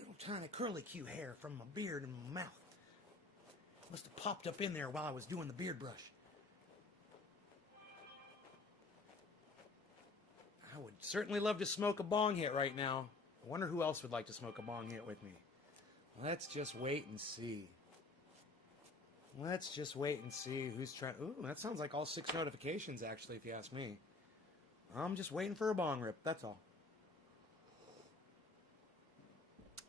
little tiny curly Q hair from my beard and my mouth. Must have popped up in there while I was doing the beard brush. I would certainly love to smoke a bong hit right now. I wonder who else would like to smoke a bong hit with me. Let's just wait and see. Let's just wait and see who's trying. Ooh, that sounds like all 6 notifications, actually, if you ask me. I'm just waiting for a bong rip, that's all.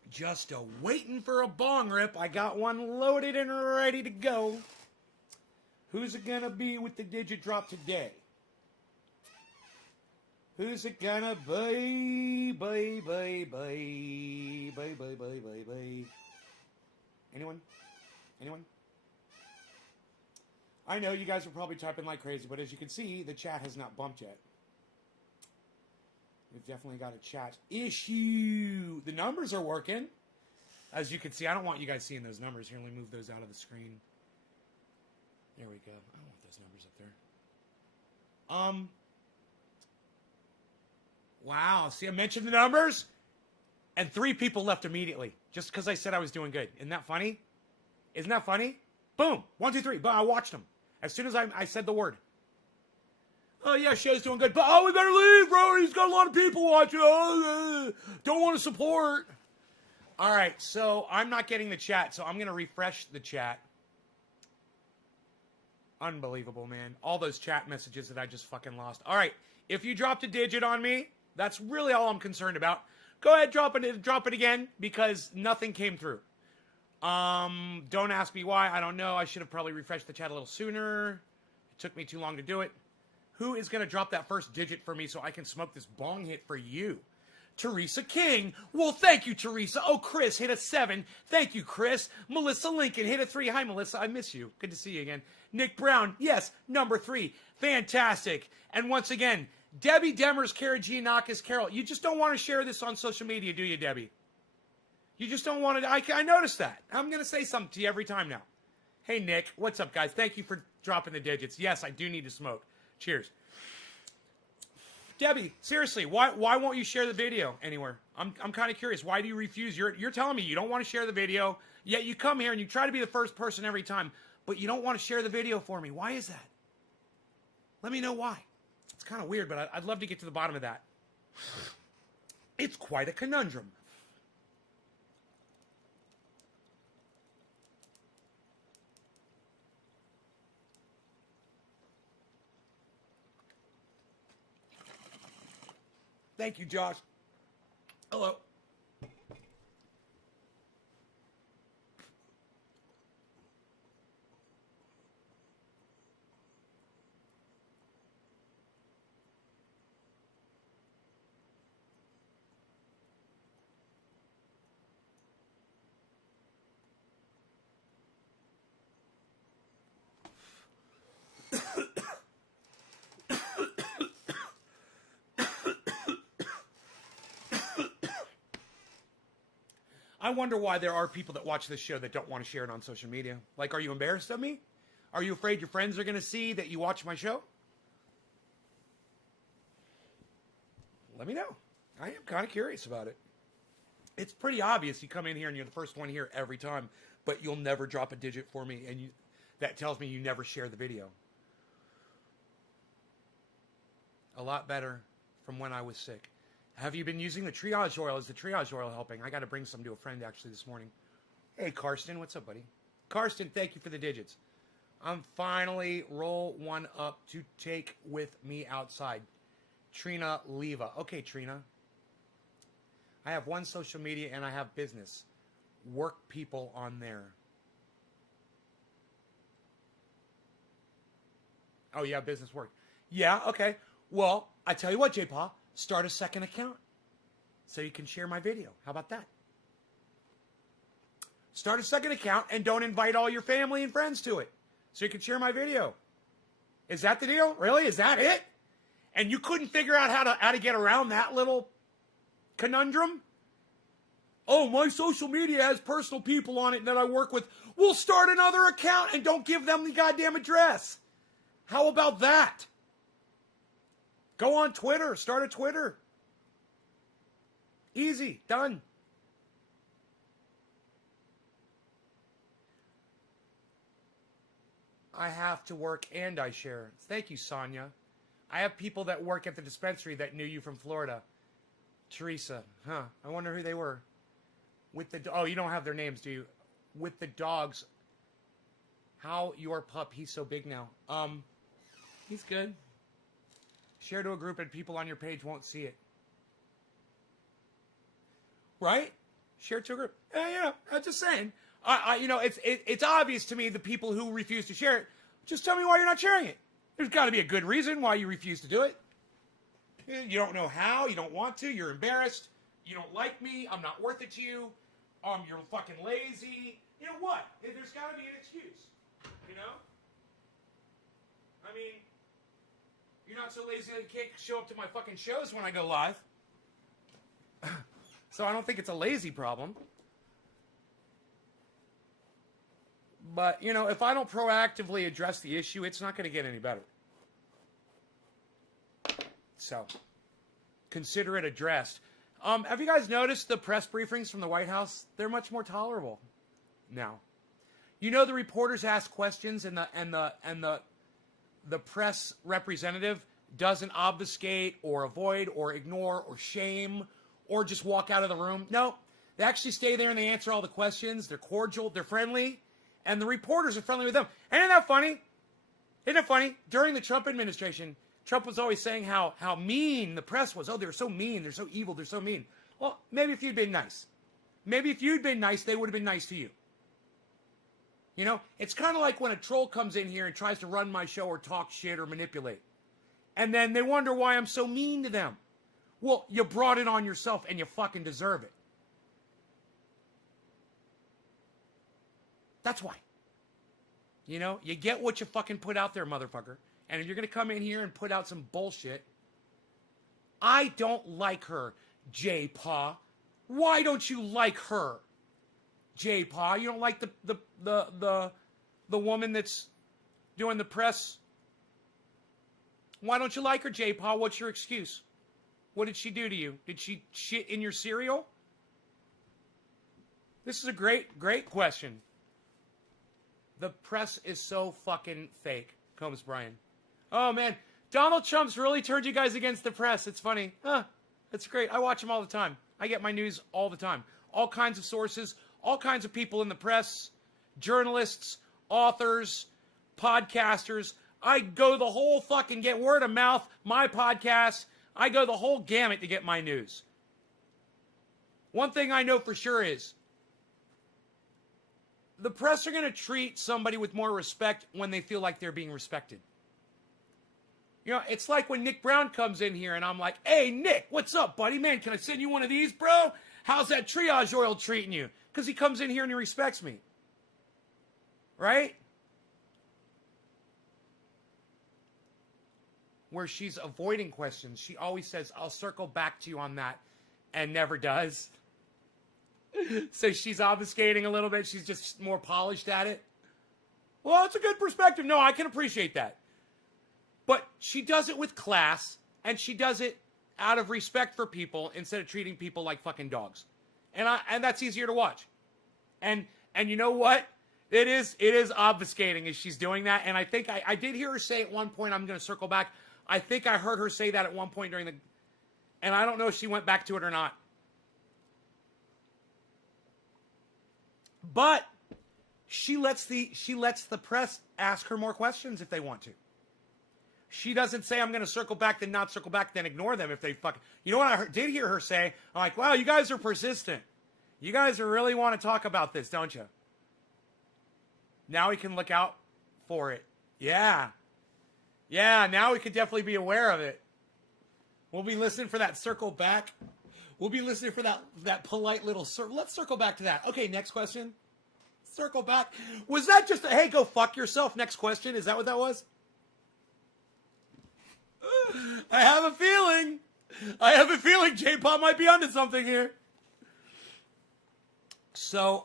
Just waiting for a bong rip. I got one loaded and ready to go. Who's it gonna be with the digit drop today? Who's it gonna be? Anyone? Anyone? I know you guys are probably typing like crazy, but as you can see, the chat has not bumped yet. We've definitely got a chat issue. The numbers are working. As you can see, I don't want you guys seeing those numbers. Here, let me move those out of the screen. There we go. I don't want those numbers up there. Wow. See, I mentioned the numbers, and 3 people left immediately just because I said I was doing good. Isn't that funny? Isn't that funny? Boom. 1, 2, 3. But I watched them as soon as I said the word. Oh, yeah, show's doing good. But, oh, we better leave, bro. He's got a lot of people watching. Oh, don't want to support. All right, so I'm not getting the chat, so I'm going to refresh the chat. Unbelievable, man. All those chat messages that I just fucking lost. All right, if you dropped a digit on me, that's really all I'm concerned about. Go ahead, drop it again, because nothing came through. Don't ask me why. I don't know. I should have probably refreshed the chat a little sooner. It took me too long to do it. Who is going to drop that first digit for me so I can smoke this bong hit for you? Teresa King. Well, thank you, Teresa. Oh, Chris hit a 7. Thank you, Chris. Melissa Lincoln hit a 3. Hi, Melissa. I miss you. Good to see you again. Nick Brown. Yes, number 3. Fantastic. And once again, Debbie Demers, Kara Giannakis, Carol. You just don't want to share this on social media, do you, Debbie? You just don't want to. I noticed that. I'm going to say something to you every time now. Hey, Nick. What's up, guys? Thank you for dropping the digits. Yes, I do need to smoke. Cheers. Debbie, seriously, why won't you share the video anywhere? I'm kind of curious. Why do you refuse? You're telling me you don't want to share the video, yet you come here and you try to be the first person every time, but you don't want to share the video for me. Why is that? Let me know why. It's kind of weird, but I'd love to get to the bottom of that. It's quite a conundrum. Thank you, Josh. Hello. I wonder why there are people that watch this show that don't want to share it on social media. Like, are you embarrassed of me? Are you afraid your friends are going to see that you watch my show? Let me know. I am kind of curious about it. It's pretty obvious you come in here and you're the first one here every time, but you'll never drop a digit for me, and that tells me you never share the video. A lot better from when I was sick. Have you been using the triage oil? Is the triage oil helping? I got to bring some to a friend actually this morning. Hey, Karsten. What's up, buddy? Karsten, thank you for the digits. I'm finally roll one up to take with me outside. Trina Leva. Okay, Trina. I have one social media and I have business. Work people on there. Oh, yeah, business work. Yeah, okay. Well, I tell you what, J-Pa. Start a second account so you can share my video. How about that? Start a second account and don't invite all your family and friends to it so you can share my video. Is that the deal? Really? Is that it? And you couldn't figure out how to get around that little conundrum? Oh, my social media has personal people on it that I work with. We'll start another account and don't give them the goddamn address. How about that? Go on Twitter. Start a Twitter. Easy. Done. I have to work and I share. Thank you, Sonia. I have people that work at the dispensary that knew you from Florida. Teresa. Huh. I wonder who they were. Oh, you don't have their names, do you? With the dogs. How your pup, he's so big now. He's good. Share to a group and people on your page won't see it. Right? Share to a group. I'm just saying. It's obvious to me the people who refuse to share it. Just tell me why you're not sharing it. There's got to be a good reason why you refuse to do it. You don't know how. You don't want to. You're embarrassed. You don't like me. I'm not worth it to you. You're fucking lazy. You know what? There's got to be an excuse. You know? I mean, you're not so lazy that you can't show up to my fucking shows when I go live. So I don't think it's a lazy problem. But, if I don't proactively address the issue, it's not going to get any better. So, consider it addressed. Have you guys noticed the press briefings from the White House? They're much more tolerable now. The reporters ask questions and the press representative doesn't obfuscate or avoid or ignore or shame or just walk out of the room. No, they actually stay there and they answer all the questions. They're cordial, they're friendly, and the reporters are friendly with them. And isn't that funny? Isn't it funny? During the Trump administration, Trump was always saying how mean the press was. Oh, they're so mean, they're so evil, they're so mean. Well, maybe if you'd been nice. Maybe if you'd been nice, they would have been nice to you. It's kind of like when a troll comes in here and tries to run my show or talk shit or manipulate. And then they wonder why I'm so mean to them. Well, you brought it on yourself and you fucking deserve it. That's why. You get what you fucking put out there, motherfucker. And if you're going to come in here and put out some bullshit, I don't like her, J-Paw. Why don't you like her, J-Paw? You don't like the woman that's doing the press? Why don't you like her, J-Paw? What's your excuse? What did she do to you? Did she shit in your cereal? This is a great, great question. The press is so fucking fake, Combs Brian. Oh, man. Donald Trump's really turned you guys against the press. It's funny. It's great. I watch him all the time. I get my news all the time. All kinds of sources, all kinds of people in the press, journalists, authors, podcasters. I go the whole fucking get word of mouth, my podcast. I go the whole gamut to get my news. One thing I know for sure is the press are going to treat somebody with more respect when they feel like they're being respected. It's like when Nick Brown comes in here and I'm like, hey, Nick, what's up, buddy? Man, can I send you one of these, bro? How's that triage oil treating you? Because he comes in here and he respects me. Right? Where she's avoiding questions. She always says, I'll circle back to you on that, and never does. So she's obfuscating a little bit. She's just more polished at it. Well, it's a good perspective. No, I can appreciate that. But she does it with class, and she does it out of respect for people instead of treating people like fucking dogs. And that's easier to watch. And you know what? It is obfuscating as she's doing that. And I think I did hear her say at one point, I'm going to circle back. I think I heard her say that at one point and I don't know if she went back to it or not. But she lets the press ask her more questions if they want to. She doesn't say, I'm going to circle back, then not circle back, then ignore them if they fucking... You know what I did hear her say? I'm like, wow, you guys are persistent. You guys really want to talk about this, don't you? Now we can look out for it. Yeah. Yeah, now we could definitely be aware of it. We'll be listening for that circle back. We'll be listening for that polite little circle. Let's circle back to that. Okay, next question. Circle back. Was that just a, hey, go fuck yourself, next question? Is that what that was? I have a feeling J-Pop might be onto something here. So,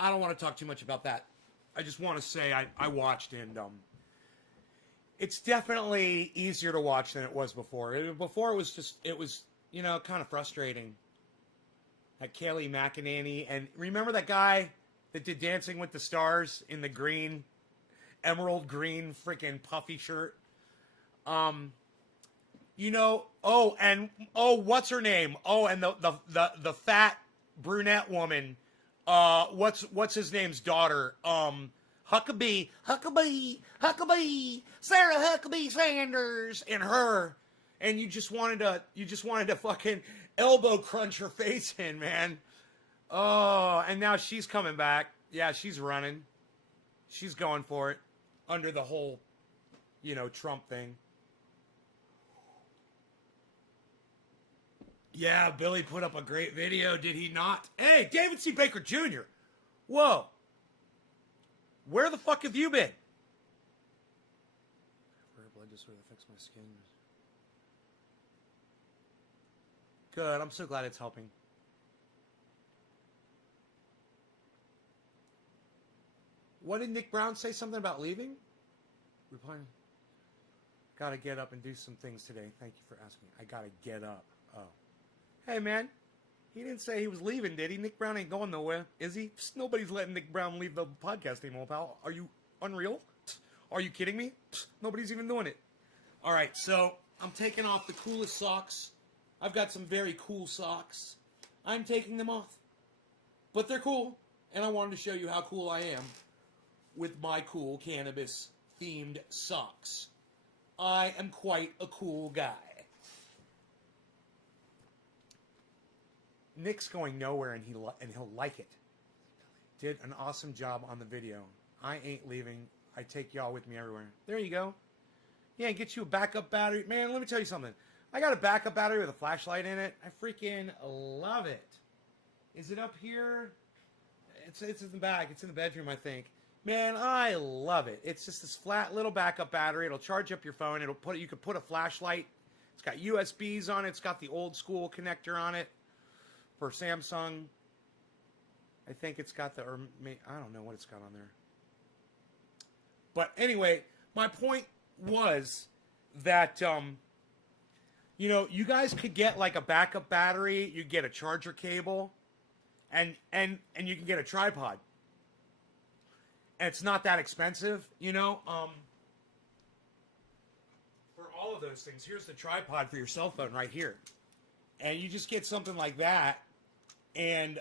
I don't want to talk too much about that. I just want to say I watched, and it's definitely easier to watch than it was before. Before it was kind of frustrating. That Kaylee McEnany, and remember that guy that did Dancing with the Stars in the green, emerald green freaking puffy shirt? What's her name? Oh, and the fat brunette woman. What's his name's daughter? Huckabee, Sarah Huckabee Sanders, and her, and you just wanted to fucking elbow crunch her face in, man. Oh, and now she's coming back. Yeah, she's running. She's going for it under the whole, Trump thing. Yeah, Billy put up a great video, did he not? Hey, David C. Baker Jr. Whoa. Where the fuck have you been? Blood just sort of affects my skin. Good, I'm so glad it's helping. What did Nick Brown say? Something about leaving? Replying. Gotta get up and do some things today. Thank you for asking. I gotta get up. Oh. Hey, man. He didn't say he was leaving, did he? Nick Brown ain't going nowhere, is he? Psst, nobody's letting Nick Brown leave the podcast anymore, pal. Are you unreal? Psst, are you kidding me? Psst, nobody's even doing it. All right, so I'm taking off the coolest socks. I've got some very cool socks. I'm taking them off. But they're cool, and I wanted to show you how cool I am with my cool cannabis-themed socks. I am quite a cool guy. Nick's going nowhere, and he'll like it. Did an awesome job on the video. I ain't leaving. I take y'all with me everywhere. There you go. Yeah, get you a backup battery. Man, let me tell you something. I got a backup battery with a flashlight in it. I freaking love it. Is it up here? It's in the back. It's in the bedroom, I think. Man, I love it. It's just this flat little backup battery. It'll charge up your phone. You could put a flashlight. It's got USBs on it. It's got the old school connector on it for Samsung. I think it's got I don't know what it's got on there. But anyway, my point was that, you guys could get like a backup battery. You get a charger cable, and you can get a tripod. And it's not that expensive, for all of those things. Here's the tripod for your cell phone right here. And you just get something like that, and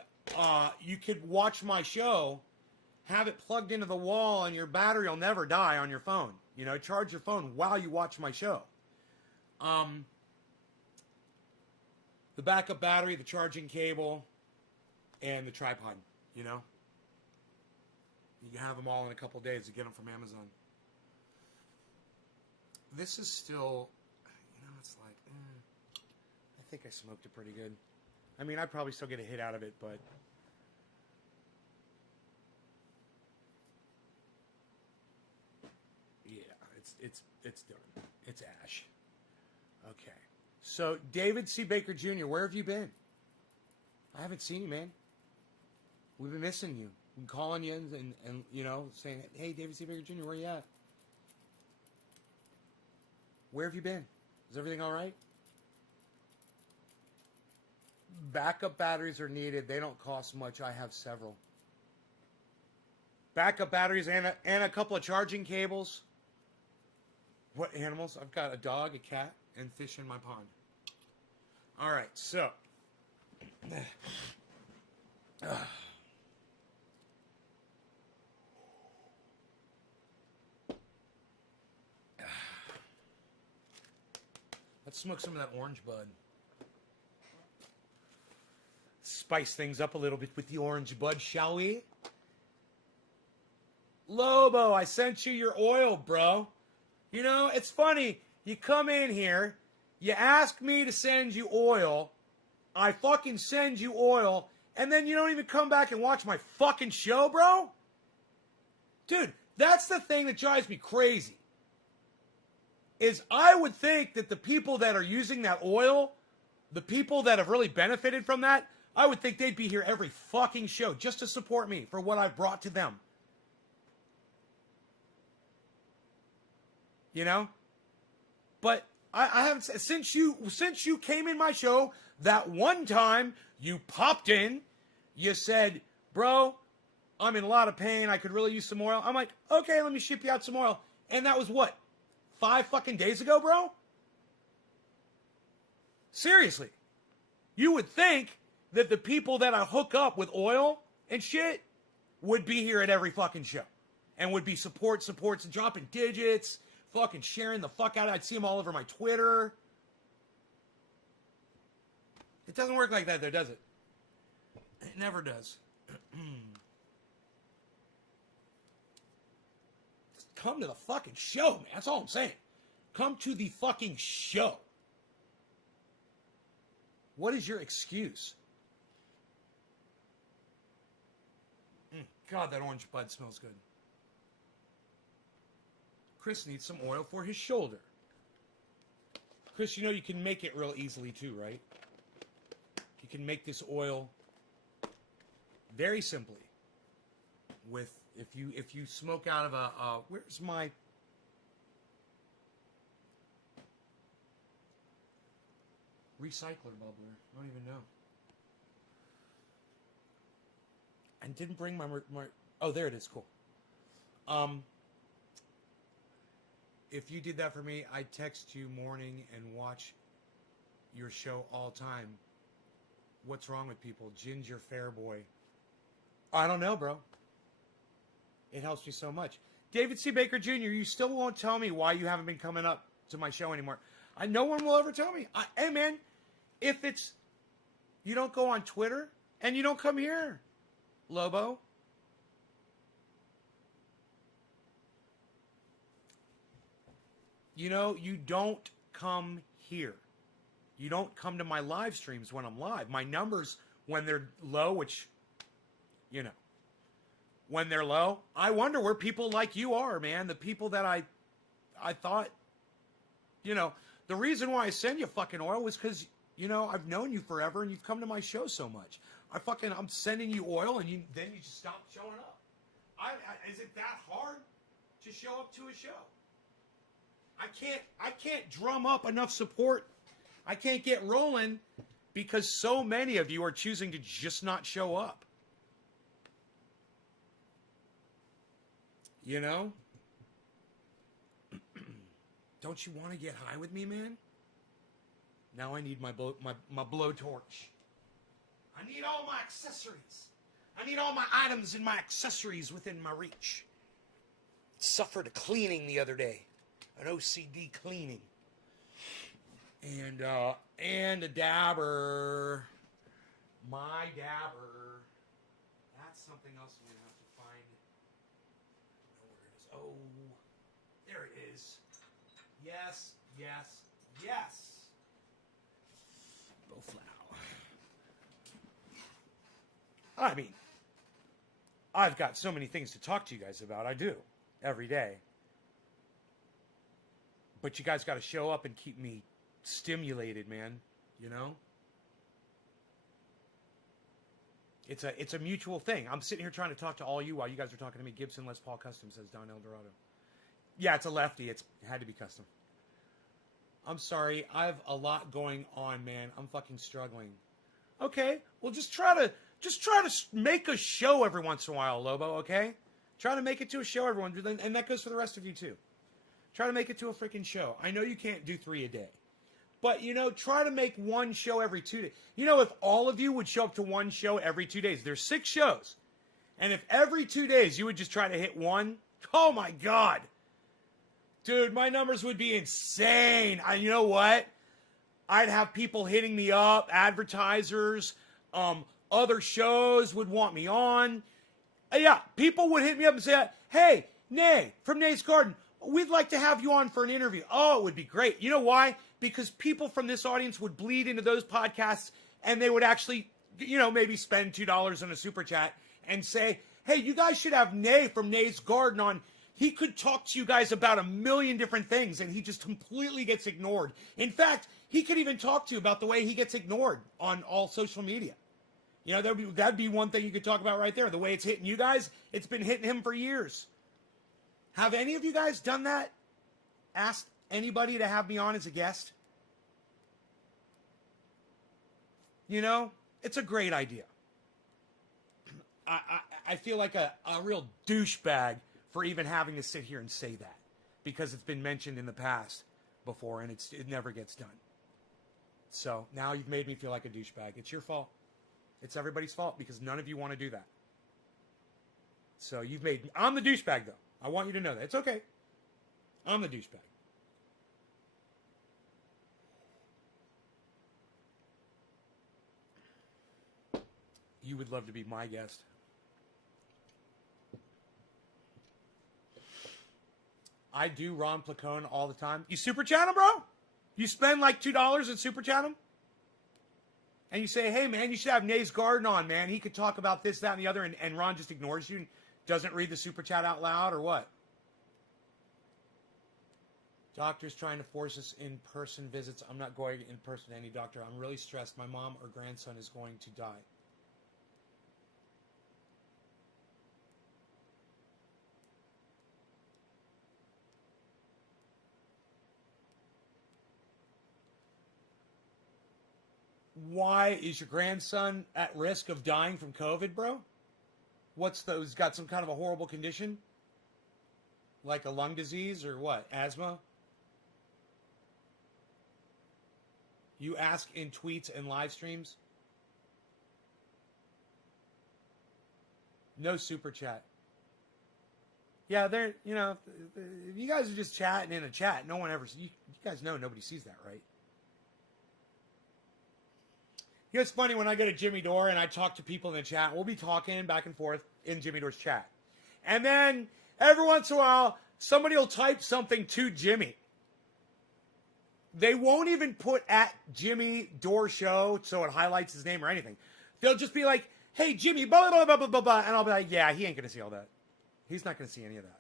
you could watch my show, have it plugged into the wall, and your battery will never die on your phone. Charge your phone while you watch my show. The backup battery, the charging cable, and the tripod, You can have them all in a couple days to get them from Amazon. This is still, it's like, I think I smoked it pretty good. I mean, I'd probably still get a hit out of it, but yeah, it's done. It's ash. Okay. So, David C. Baker Jr., where have you been? I haven't seen you, man. We've been missing you. We've been calling you and saying, hey, David C. Baker Jr., where you at? Where have you been? Is everything all right? Backup batteries are needed. They don't cost much. I have several. Backup batteries and a couple of charging cables. What animals? I've got a dog, a cat, and fish in my pond. All right, so. Let's smoke some of that orange bud. Spice things up a little bit with the orange bud, shall we? Lobo, I sent you your oil, bro. It's funny. You come in here, you ask me to send you oil, I fucking send you oil, and then you don't even come back and watch my fucking show, bro? Dude, that's the thing that drives me crazy. Is I would think that the people that are using that oil, the people that have really benefited from that, I would think they'd be here every fucking show just to support me for what I've brought to them. You know? But I haven't, since you came in my show, that one time you popped in, you said, bro, I'm in a lot of pain. I could really use some oil. I'm like, okay, let me ship you out some oil. And that was what? 5 fucking days ago, bro? Seriously. You would think that the people that I hook up with oil and shit would be here at every fucking show. And would be supports, and dropping digits, fucking sharing the fuck out. I'd see them all over my Twitter. It doesn't work like that though, does it? It never does. Just come to the fucking show, man. That's all I'm saying. Come to the fucking show. What is your excuse? God, that orange bud smells good. Chris needs some oil for his shoulder. Chris, you know you can make it real easily too, right? You can make this oil very simply with if you smoke out of a where's my recycler bubbler? I don't even know. And didn't bring my oh, there it is. Cool. If you did that for me, I'd text you morning and watch your show all time. What's wrong with people? Ginger Fairboy. I don't know, bro. It helps me so much. David C. Baker Jr., you still won't tell me why you haven't been coming up to my show anymore. No one will ever tell me. Hey, man, if it's... You don't go on Twitter and you don't come here, Lobo. You know, you don't come here. You don't come to my live streams when I'm live. My numbers, when they're low, which, you know, when they're low, I wonder where people like you are, man. The people that I thought, you know, the reason why I send you fucking oil was because, you know, I've known you forever and you've come to my show so much. I'm sending you oil and then you just stop showing up. Is it that hard to show up to a show? I can't drum up enough support. I can't get rolling because so many of you are choosing to just not show up. You know? Don't you want to get high with me, man? Now I need my blowtorch. I need all my accessories. I need all my items and my accessories within my reach. Suffered a cleaning the other day. An OCD cleaning. And a dabber. My dabber. That's something else I'm going to have to find. I don't know where it is. Oh, there it is. Yes, yes, yes. Bowflower. I mean, I've got so many things to talk to you guys about. I do. Every day. But you guys got to show up and keep me stimulated, man. You know? It's a mutual thing. I'm sitting here trying to talk to all you while you guys are talking to me. Gibson Les Paul Custom, says Don Eldorado. Yeah, it's a lefty. It had to be custom. I'm sorry. I have a lot going on, man. I'm fucking struggling. Okay. Well, just try to make a show every once in a while, Lobo, okay? Try to make it to a show, everyone. And that goes for the rest of you, too. Try to make it to a freaking show. I know you can't do 3 a day. But, you know, try to make one show every 2 days. You know, if all of you would show up to one show every 2 days, there's 6 shows. And if every 2 days you would just try to hit one, oh my God. Dude, my numbers would be insane. You know what? I'd have people hitting me up, advertisers, other shows would want me on. Yeah, people would hit me up and say, hey, Nay, from Nay's Garden, we'd like to have you on for an interview. Oh, it would be great. You know why? Because people from this audience would bleed into those podcasts and they would actually, you know, maybe spend $2 on a super chat and say, hey, you guys should have Nay from Nay's Garden on. He could talk to you guys about a million different things and he just completely gets ignored. In fact, he could even talk to you about the way he gets ignored on all social media. You know, that'd be one thing you could talk about right there. The way it's hitting you guys, it's been hitting him for years. Have any of you guys done that? Asked anybody to have me on as a guest? You know, it's a great idea. I feel like a real douchebag for even having to sit here and say that, because it's been mentioned in the past before and it never gets done. So now you've made me feel like a douchebag. It's your fault. It's everybody's fault because none of you want to do that. So I'm the douchebag though. I want you to know that. It's okay. I'm the douchebag. You would love to be my guest. I do Ron Placone all the time. You super chat him, bro? You spend like $2 and super chat him? And you say, hey, man, you should have Nays Garden on, man. He could talk about this, that, and the other, and Ron just ignores you and doesn't read the super chat out loud, or what? Doctors trying to force us in-person visits. I'm not going in person to any doctor. I'm really stressed. My mom or grandson is going to die. Why is your grandson at risk of dying from COVID, bro? He's got some kind of a horrible condition? Like a lung disease or what? Asthma? You ask in tweets and live streams? No super chat. Yeah, if you guys are just chatting in a chat, no one ever, you guys know nobody sees that, right? You know, it's funny when I go to Jimmy Dore and I talk to people in the chat. We'll be talking back and forth in Jimmy Dore's chat. And then every once in a while, somebody will type something to Jimmy. They won't even put at Jimmy Dore Show so it highlights his name or anything. They'll just be like, hey, Jimmy, blah, blah, blah, blah, blah, blah. And I'll be like, yeah, he ain't going to see all that. He's not going to see any of that.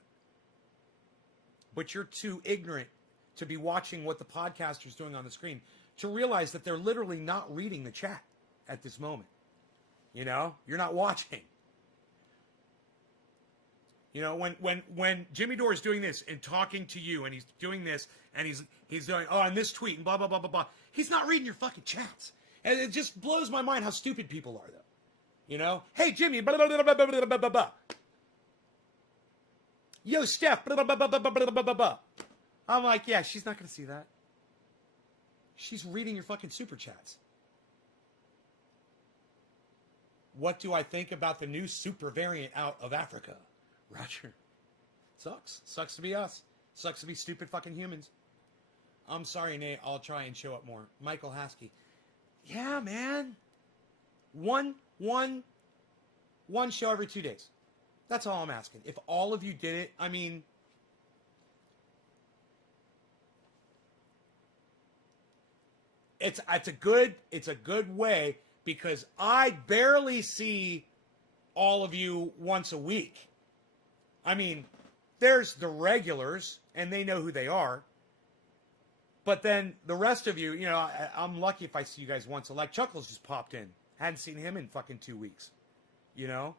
But you're too ignorant to be watching what the podcaster's doing on the screen to realize that they're literally not reading the chat at this moment. You know, you're not watching. You know, when Jimmy Dore is doing this and talking to you and he's doing this and he's doing, and this tweet and blah, blah, blah, blah, blah. He's not reading your fucking chats. And it just blows my mind how stupid people are, though. You know? Hey, Jimmy, blah, blah, blah, blah, blah, blah, blah, blah. Yo, Steph, blah, blah, blah, blah, blah, blah, blah, blah. I'm like, yeah, she's not going to see that. She's reading your fucking super chats. What do I think about the new super variant out of Africa? Roger. Sucks. Sucks to be us. Sucks to be stupid fucking humans. I'm sorry, Nate. I'll try and show up more. Michael Haskey. Yeah, man. One show every 2 days. That's all I'm asking. If all of you did it, I mean, it's a good way, because I barely see all of you once a week. I mean, there's the regulars, and they know who they are. But then the rest of you, you know, I'm lucky if I see you guys once. Like Chuckles just popped in. Hadn't seen him in fucking 2 weeks. You know?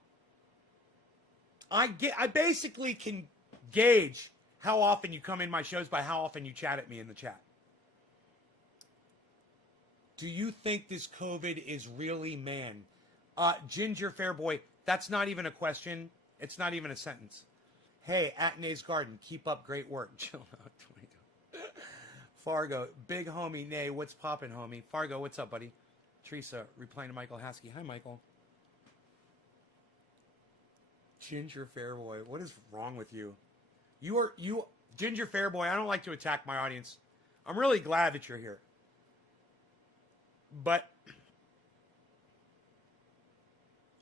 I basically can gauge how often you come in my shows by how often you chat at me in the chat. Do you think this COVID is really man? Ginger Fairboy, that's not even a question. It's not even a sentence. Hey, at Nays Garden, keep up great work. Chill out, 22. Fargo, big homie, Nay, what's poppin', homie? Fargo, what's up, buddy? Teresa, replying to Michael Haskey. Hi, Michael. Ginger Fairboy, what is wrong with you? Ginger Fairboy, I don't like to attack my audience. I'm really glad that you're here. But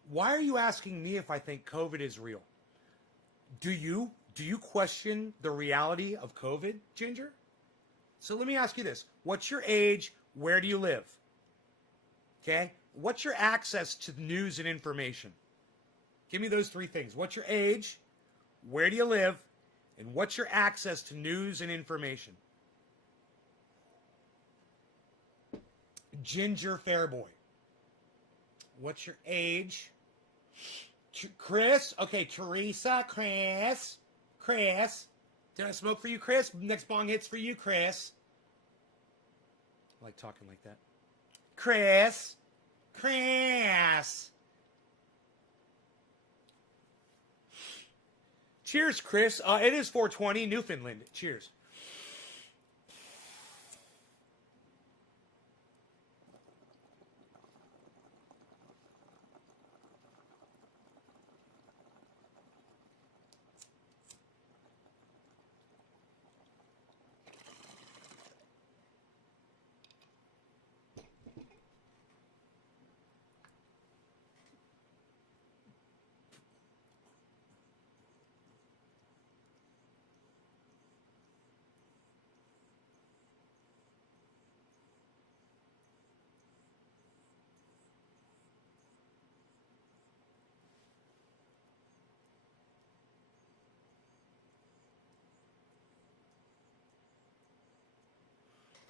why are you asking me if I think COVID is real? Do you question the reality of COVID, Ginger? So let me ask you this. What's your age? Where do you live? Okay? What's your access to news and information? Give me those three things. What's your age? Where do you live? And what's your access to news and information? Ginger Fairboy. What's your age? Chris? Okay, Teresa, Chris. Chris. Did I smoke for you, Chris? Next bong hits for you, Chris. I like talking like that. Chris. Chris. Cheers, Chris. It is 420, Newfoundland. Cheers.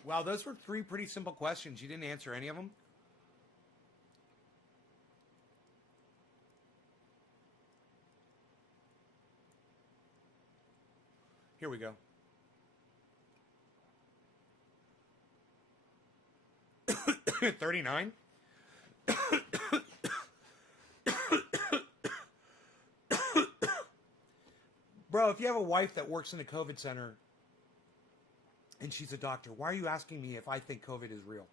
Wow, those were 3 pretty simple questions. You didn't answer any of them? Here we go. $39? Bro, if you have a wife that works in a COVID center and she's a doctor, why are you asking me if I think COVID is real?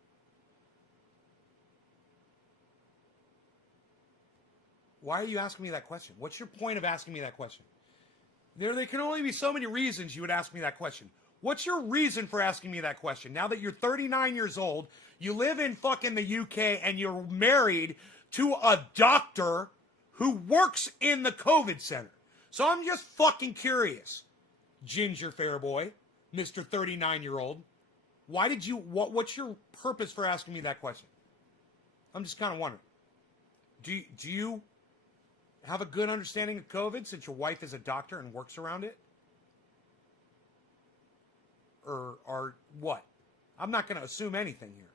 Why are you asking me that question? What's your point of asking me that question? There can only be so many reasons you would ask me that question. What's your reason for asking me that question? Now that you're 39 years old, you live in fucking the UK, and you're married to a doctor who works in the COVID center. So I'm just fucking curious, Ginger Fairboy, Mr. 39-year-old. Why did you, what's your purpose for asking me that question? I'm just kind of wondering. Do you have a good understanding of COVID since your wife is a doctor and works around it? Or what? I'm not going to assume anything here.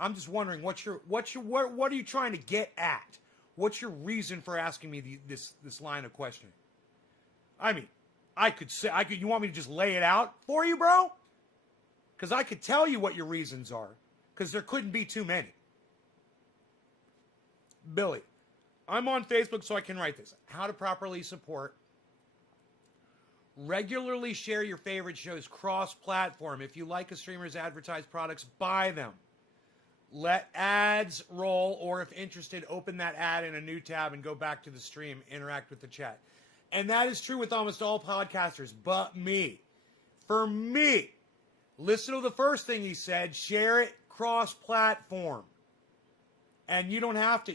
I'm just wondering what are you trying to get at? What's your reason for asking me this line of questioning? I mean, you want me to just lay it out for you, bro? Because I could tell you what your reasons are, because there couldn't be too many. Billy, I'm on Facebook so I can write this. How to properly support. Regularly share your favorite shows cross-platform. If you like a streamer's advertised products, buy them. Let ads roll, or if interested, open that ad in a new tab and go back to the stream. Interact with the chat. And that is true with almost all podcasters, but me. For me, listen to the first thing he said, share it cross-platform. And you don't have to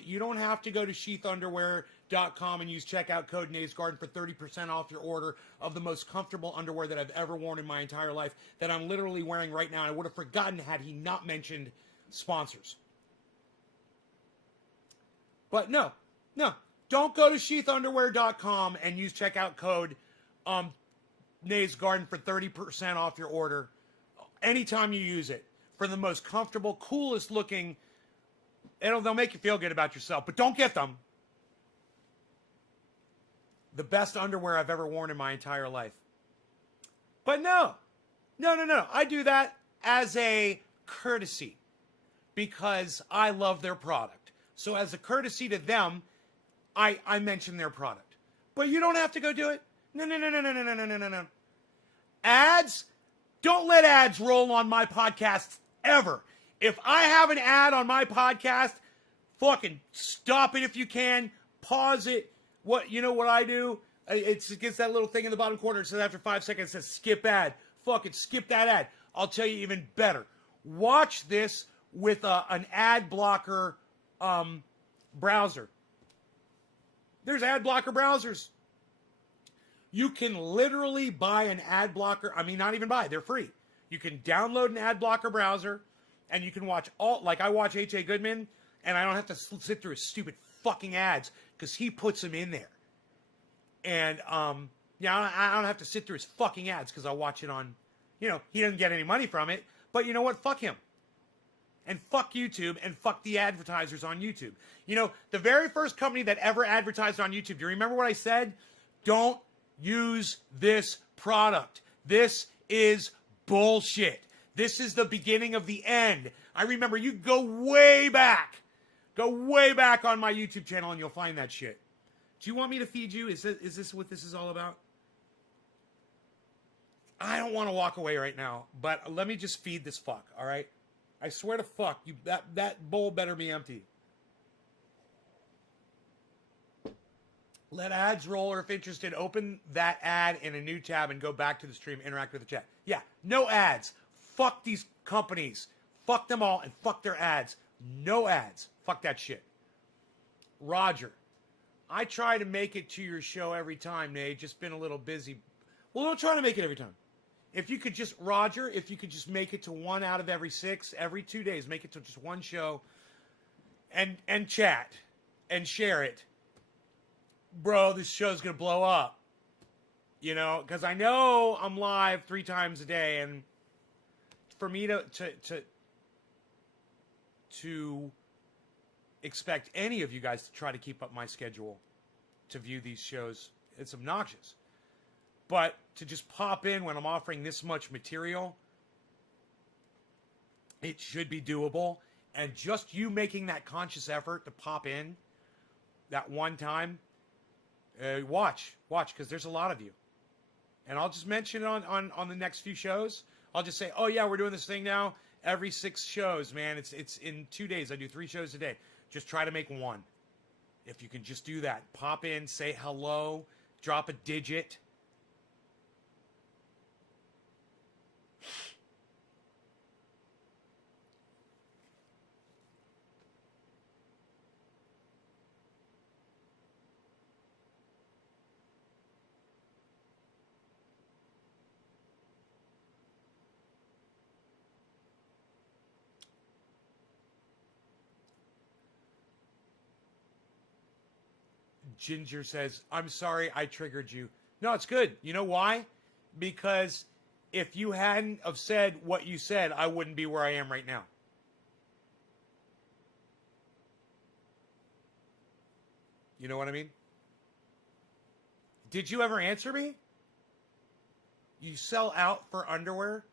go to sheathunderwear.com and use checkout code NASGarden for 30% off your order of the most comfortable underwear that I've ever worn in my entire life, that I'm literally wearing right now. I would have forgotten had he not mentioned sponsors. But no. Don't go to sheathunderwear.com and use checkout code NASGarden for 30% off your order anytime you use it, for the most comfortable, coolest looking. They'll make you feel good about yourself, but don't get them. The best underwear I've ever worn in my entire life. But no. I do that as a courtesy because I love their product. So as a courtesy to them, I mention their product. But you don't have to go do it. No. Ads? Don't let ads roll on my podcast ever. If I have an ad on my podcast, fucking stop it if you can. Pause it. What I do? It gets that little thing in the bottom corner. It says after 5 seconds, it says skip ad. Fucking skip that ad. I'll tell you even better. Watch this with an ad blocker browser. There's ad blocker browsers. You can literally buy an ad blocker. I mean, not even buy. They're free. You can download an ad blocker browser. And you can watch I watch H.A. Goodman, and I don't have to sit through his stupid fucking ads because he puts them in there. And, I don't have to sit through his fucking ads because I watch it on, he doesn't get any money from it. But you know what? Fuck him. And fuck YouTube and fuck the advertisers on YouTube. You know, the very first company that ever advertised on YouTube, do you remember what I said? Don't use this product. This is bullshit. This is the beginning of the end. I remember, you go way back. Go way back on my YouTube channel and you'll find that shit. Do you want me to feed you? Is this what this is all about? I don't want to walk away right now, but let me just feed this fuck, all right? I swear to fuck, that bowl better be empty. Let ads roll, or if interested, open that ad in a new tab and go back to the stream, interact with the chat. Yeah, no ads. Fuck these companies. Fuck them all and fuck their ads. No ads. Fuck that shit. Roger, I try to make it to your show every time, Nate. Just been a little busy. Well, don't try to make it every time. If you could just, Roger, if you could just make it to 1 out of every 6, every 2 days, make it to just one show and chat and share it. Bro, this show's going to blow up. You know, because I know I'm live 3 times a day, and for me to expect any of you guys to try to keep up my schedule to view these shows, it's obnoxious. But to just pop in when I'm offering this much material, it should be doable. And just you making that conscious effort to pop in that one time, watch, because there's a lot of you. And I'll just mention it on the next few shows. I'll just say, oh yeah, we're doing this thing now. Every 6 shows, man. It's in 2 days. I do 3 shows a day. Just try to make 1. If you can just do that. Pop in, say hello, drop a digit. Ginger says, I'm sorry I triggered you. No, it's good. You know why? Because if you hadn't have said what you said, I wouldn't be where I am right now. You know what I mean? Did you ever answer me? You sell out for underwear?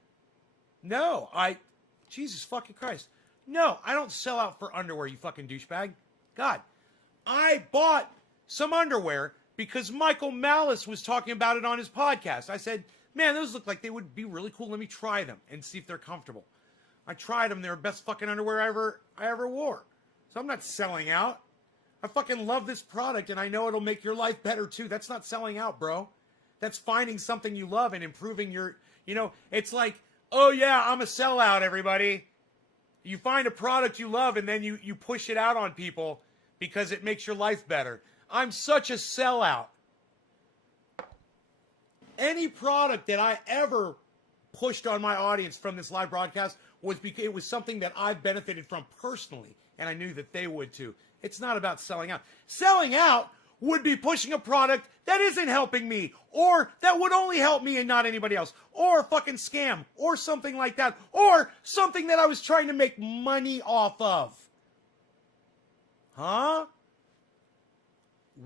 No, Jesus fucking Christ. No, I don't sell out for underwear, you fucking douchebag. God, I bought some underwear because Michael Malice was talking about it on his podcast. I said, man, those look like they would be really cool. Let me try them and see if they're comfortable. I tried them. They're the best fucking underwear I ever wore. So I'm not selling out. I fucking love this product, and I know it'll make your life better too. That's not selling out, bro. That's finding something you love and improving your, it's like, oh yeah, I'm a sellout, everybody. You find a product you love and then you push it out on people because it makes your life better. I'm such a sellout. Any product that I ever pushed on my audience from this live broadcast was because it was something that I benefited from personally, and I knew that they would too. It's not about selling out. Selling out would be pushing a product that isn't helping me, or that would only help me and not anybody else, or a fucking scam, or something like that, or something that I was trying to make money off of. Huh?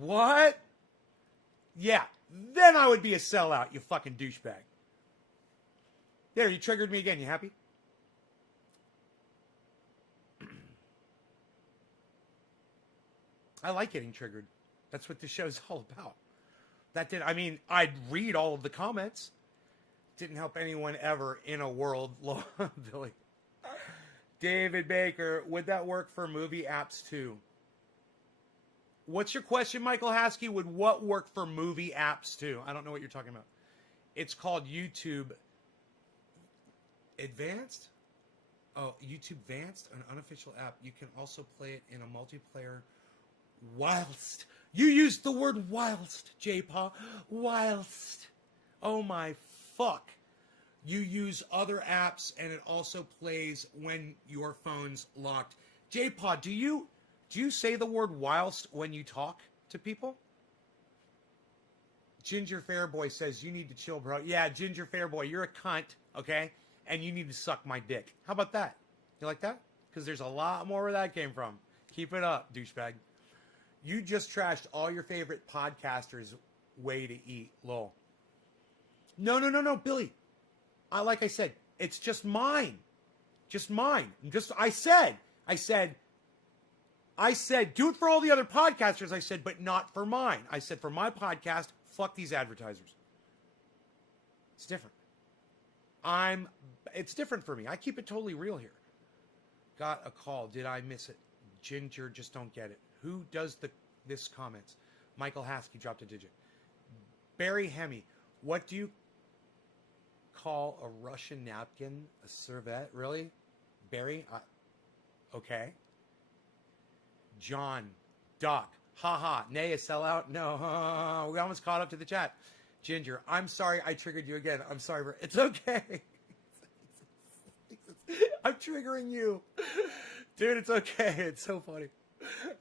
What? Yeah, then I would be a sellout, you fucking douchebag. There, you triggered me again. You happy? I like getting triggered. That's what this show's all about. I'd read all of the comments. Didn't help anyone ever in a world, Billy. David Baker, would that work for movie apps too? What's your question, Michael Haskey? Would what work for movie apps too? I don't know what you're talking about. It's called YouTube Advanced? Oh, YouTube Advanced, an unofficial app. You can also play it in a multiplayer whilst. You used the word whilst, J-Paw. Whilst. Oh my fuck. You use other apps and it also plays when your phone's locked. J-Paw, do you say the word whilst when you talk to people? Ginger Fairboy says, you need to chill, bro. Yeah, Ginger Fairboy, you're a cunt, okay? And you need to suck my dick. How about that? You like that? because there's a lot more where that came from. Keep it up, douchebag. You just trashed all your favorite podcasters' way to eat. Lol. No, Billy. Like I said, it's just mine. Just mine. I said, do it for all the other podcasters. I said, but not for mine. I said, for my podcast, fuck these advertisers. It's different. It's different for me. I keep it totally real here. Got a call. Did I miss it? Ginger, just don't get it. Who does this comments? Michael Haskey dropped a digit. Barry Hemi, what do you call a Russian napkin? A serviette? Really? Barry? Okay. John, Doc, haha, nay, a sellout? No, we almost caught up to the chat. Ginger, I'm sorry I triggered you again. I'm sorry, it's okay. I'm triggering you. Dude, it's okay. It's so funny.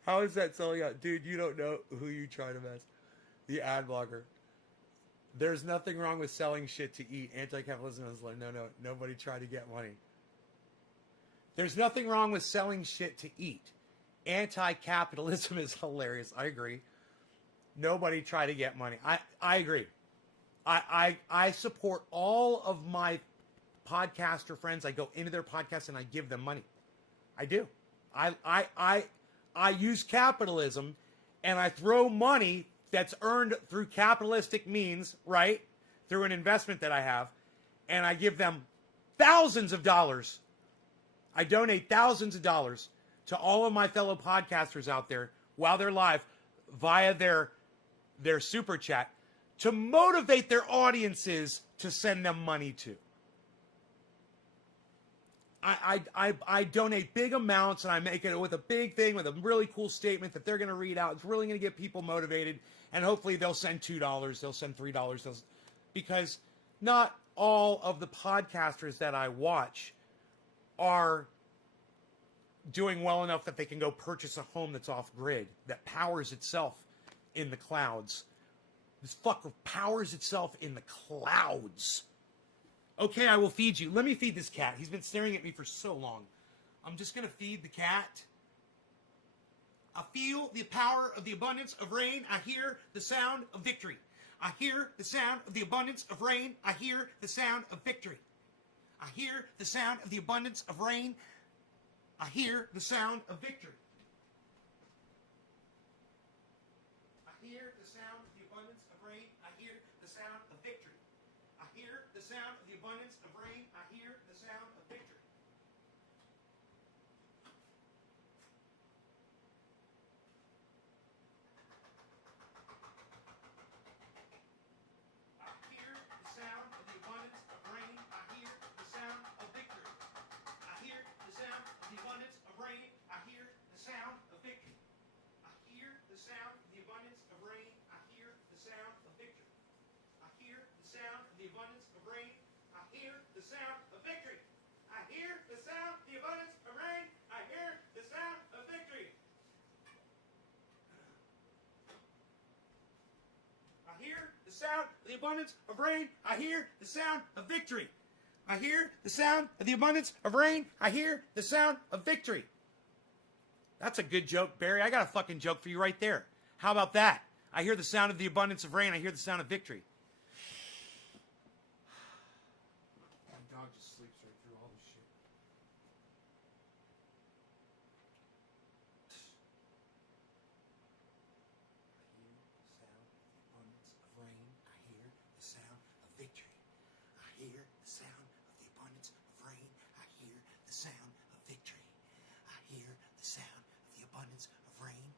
How is that selling out? Dude, you don't know who you try to mess. The ad blogger. There's nothing wrong with selling shit to eat. Anti-capitalism is like, no, nobody try to get money. There's nothing wrong with selling shit to eat. Anti-capitalism is hilarious. I agree. Nobody try to get money. I agree. I support all of my podcaster friends. I go into their podcasts and I give them money. I do. I use capitalism and I throw money that's earned through capitalistic means, right? Through an investment that I have, and I give them thousands of dollars. I donate thousands of dollars to all of my fellow podcasters out there while they're live via their super chat to motivate their audiences to send them money to. I donate big amounts, and I make it with a big thing, with a really cool statement that they're going to read out. It's really going to get people motivated, and hopefully they'll send $2, they'll send $3, because not all of the podcasters that I watch are doing well enough that they can go purchase a home that's off-grid, that powers itself in the clouds. This fucker powers itself in the clouds. Okay, I will feed you. Let me feed this cat. He's been staring at me for so long. I'm just going to feed the cat. I feel the power of the abundance of rain. I hear the sound of victory. I hear the sound of the abundance of rain. I hear the sound of victory. I hear the sound of the abundance of rain. I hear the sound of victory. I hear the sound of the abundance of rain. I hear the sound of victory. I hear the sound of the abundance of rain. I hear the sound of victory. I hear the sound of the abundance of rain. I hear the sound of victory. I hear the sound of the abundance of rain. I hear the sound of victory. I hear the sound of the abundance of rain. I hear the sound of victory. I hear the sound of the abundance of rain. I hear the sound of victory. I hear the sound of the abundance of rain. I hear the sound of victory. I hear the sound of the abundance of rain. I hear the sound of victory. I hear the sound of the abundance of rain. I hear the sound of victory. That's a good joke, Barry. I got a fucking joke for you right there. How about that? I hear the sound of the abundance of rain. I hear the sound of victory. My dog just sleeps right through all this shit. I hear the sound of the abundance of rain. I hear the sound of victory. I hear the sound of the abundance of rain.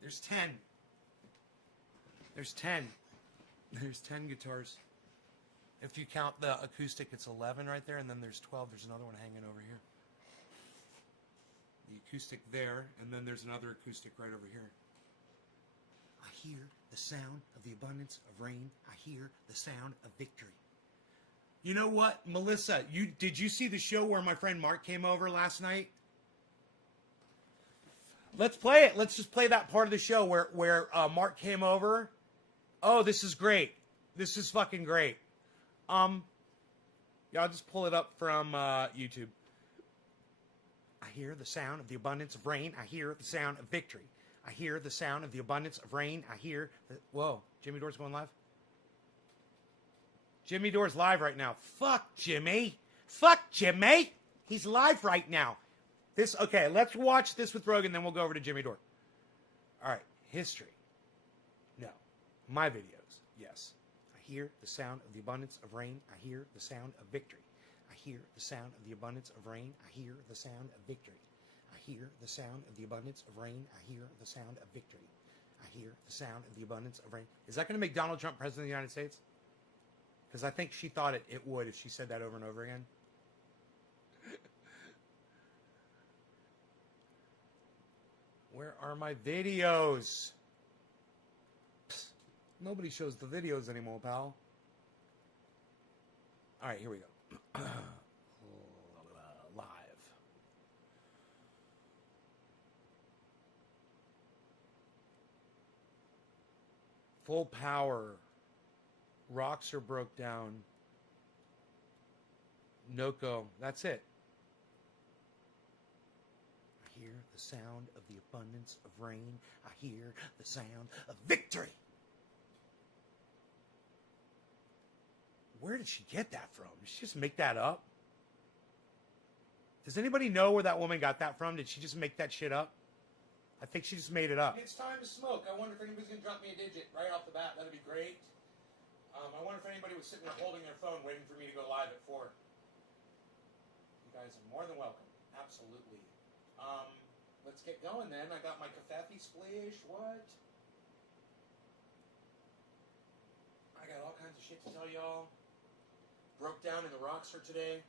There's 10. There's 10. There's 10 guitars. If you count the acoustic, it's 11 right there, and then there's 12. There's another one hanging over here. The acoustic there, and then there's another acoustic right over here. I hear the sound of the abundance of rain. I hear the sound of victory. You know what, Melissa? Did you see the show where my friend Mark came over last night? Let's play it. Let's just play that part of the show where Mark came over. Oh, this is great. This is fucking great. Yeah, I'll just pull it up from YouTube. I hear the sound of the abundance of rain. I hear the sound of victory. I hear the sound of the abundance of rain. I hear the... Whoa, Jimmy Dore's going live? Jimmy Dore's live right now. Fuck Jimmy. Fuck Jimmy. He's live right now. Okay, let's watch this with Rogan, then we'll go over to Jimmy Dore. All right, history. No. My videos. Yes. I hear the sound of the abundance of rain. I hear the sound of victory. I hear the sound of the abundance of rain. I hear the sound of victory. I hear the sound of the abundance of rain. I hear the sound of victory. I hear the sound of the abundance of rain. Is that going to make Donald Trump president of the United States? Because I think she thought it would if she said that over and over again. Where are my videos? Psst, nobody shows the videos anymore, pal. All right, here we go. Live. Full power. Rocks are broke down. Noko. That's it. I hear the sound of the abundance of rain. I hear the sound of victory. Where did she get that from? Did she just make that up? Does anybody know where that woman got that from? Did she just make that shit up? I think she just made it up. It's time to smoke. I wonder if anybody's going to drop me a digit right off the bat. That'd be great. I wonder if anybody was sitting there holding their phone waiting for me to go live at 4. You guys are more than welcome. Absolutely. Let's get going then. I got my Cafefe splish. What? I got all kinds of shit to tell y'all. Broke down in the Rockster today.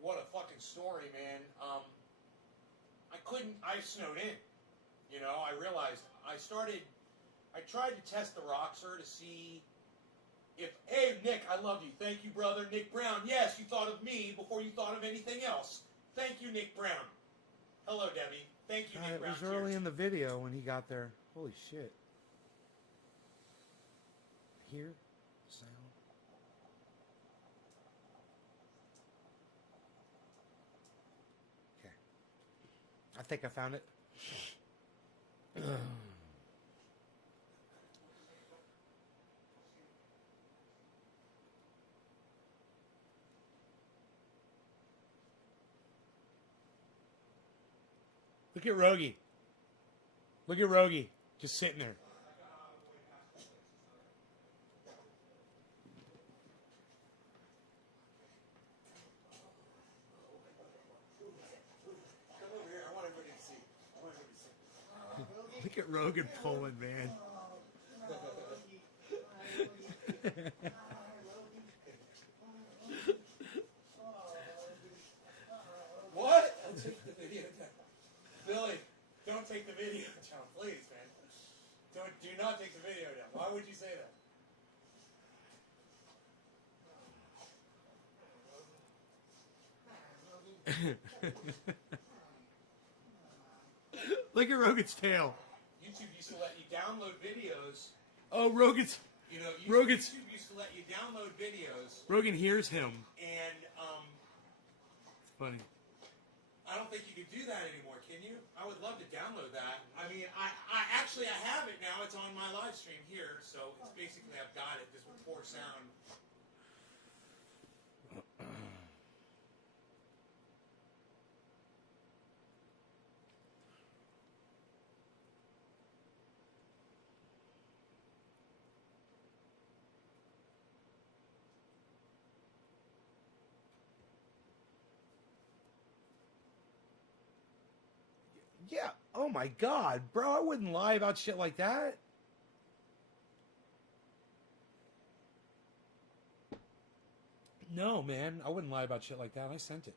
What a fucking story, man. I snowed in. You know, I realized I tried to test the Rockster to see if, hey, Nick, I love you. Thank you, brother. Nick Brown. Yes, you thought of me before you thought of anything else. Thank you, Nick Brown. Hello, Debbie. Thank you, Nick Brown. It was early in the video when he got there. Holy shit. Hear the sound. Okay. I think I found it. Look at Rogie. Look at Rogie. Just sitting there. Come over here. I want everybody to see. Look at Rogan pulling, man. What? I'll take the video down. Billy, don't take the video down, please, man. Do not take the video down. Why would you say that? Look at Rogan's tail. YouTube used to let you download videos. Oh, Rogan's. You know, YouTube used to let you download videos. Rogan hears him. And it's funny. I don't think you can do that anymore, can you? I would love to download that. I mean, I actually have it now. It's on my live stream here, so it's basically I've got it just with poor sound. Yeah. Oh my God, bro! I wouldn't lie about shit like that. No, man, I wouldn't lie about shit like that. I sent it.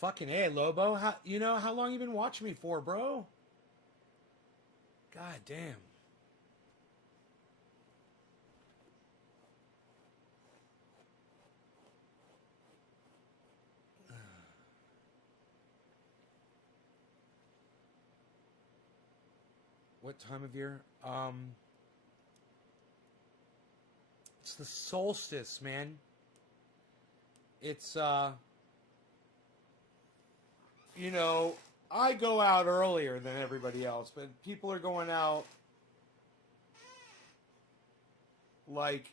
Fucking hey, Lobo. How long you been watching me for, bro? God damn. What time of year? It's the solstice, man. It's, you know, I go out earlier than everybody else, but people are going out like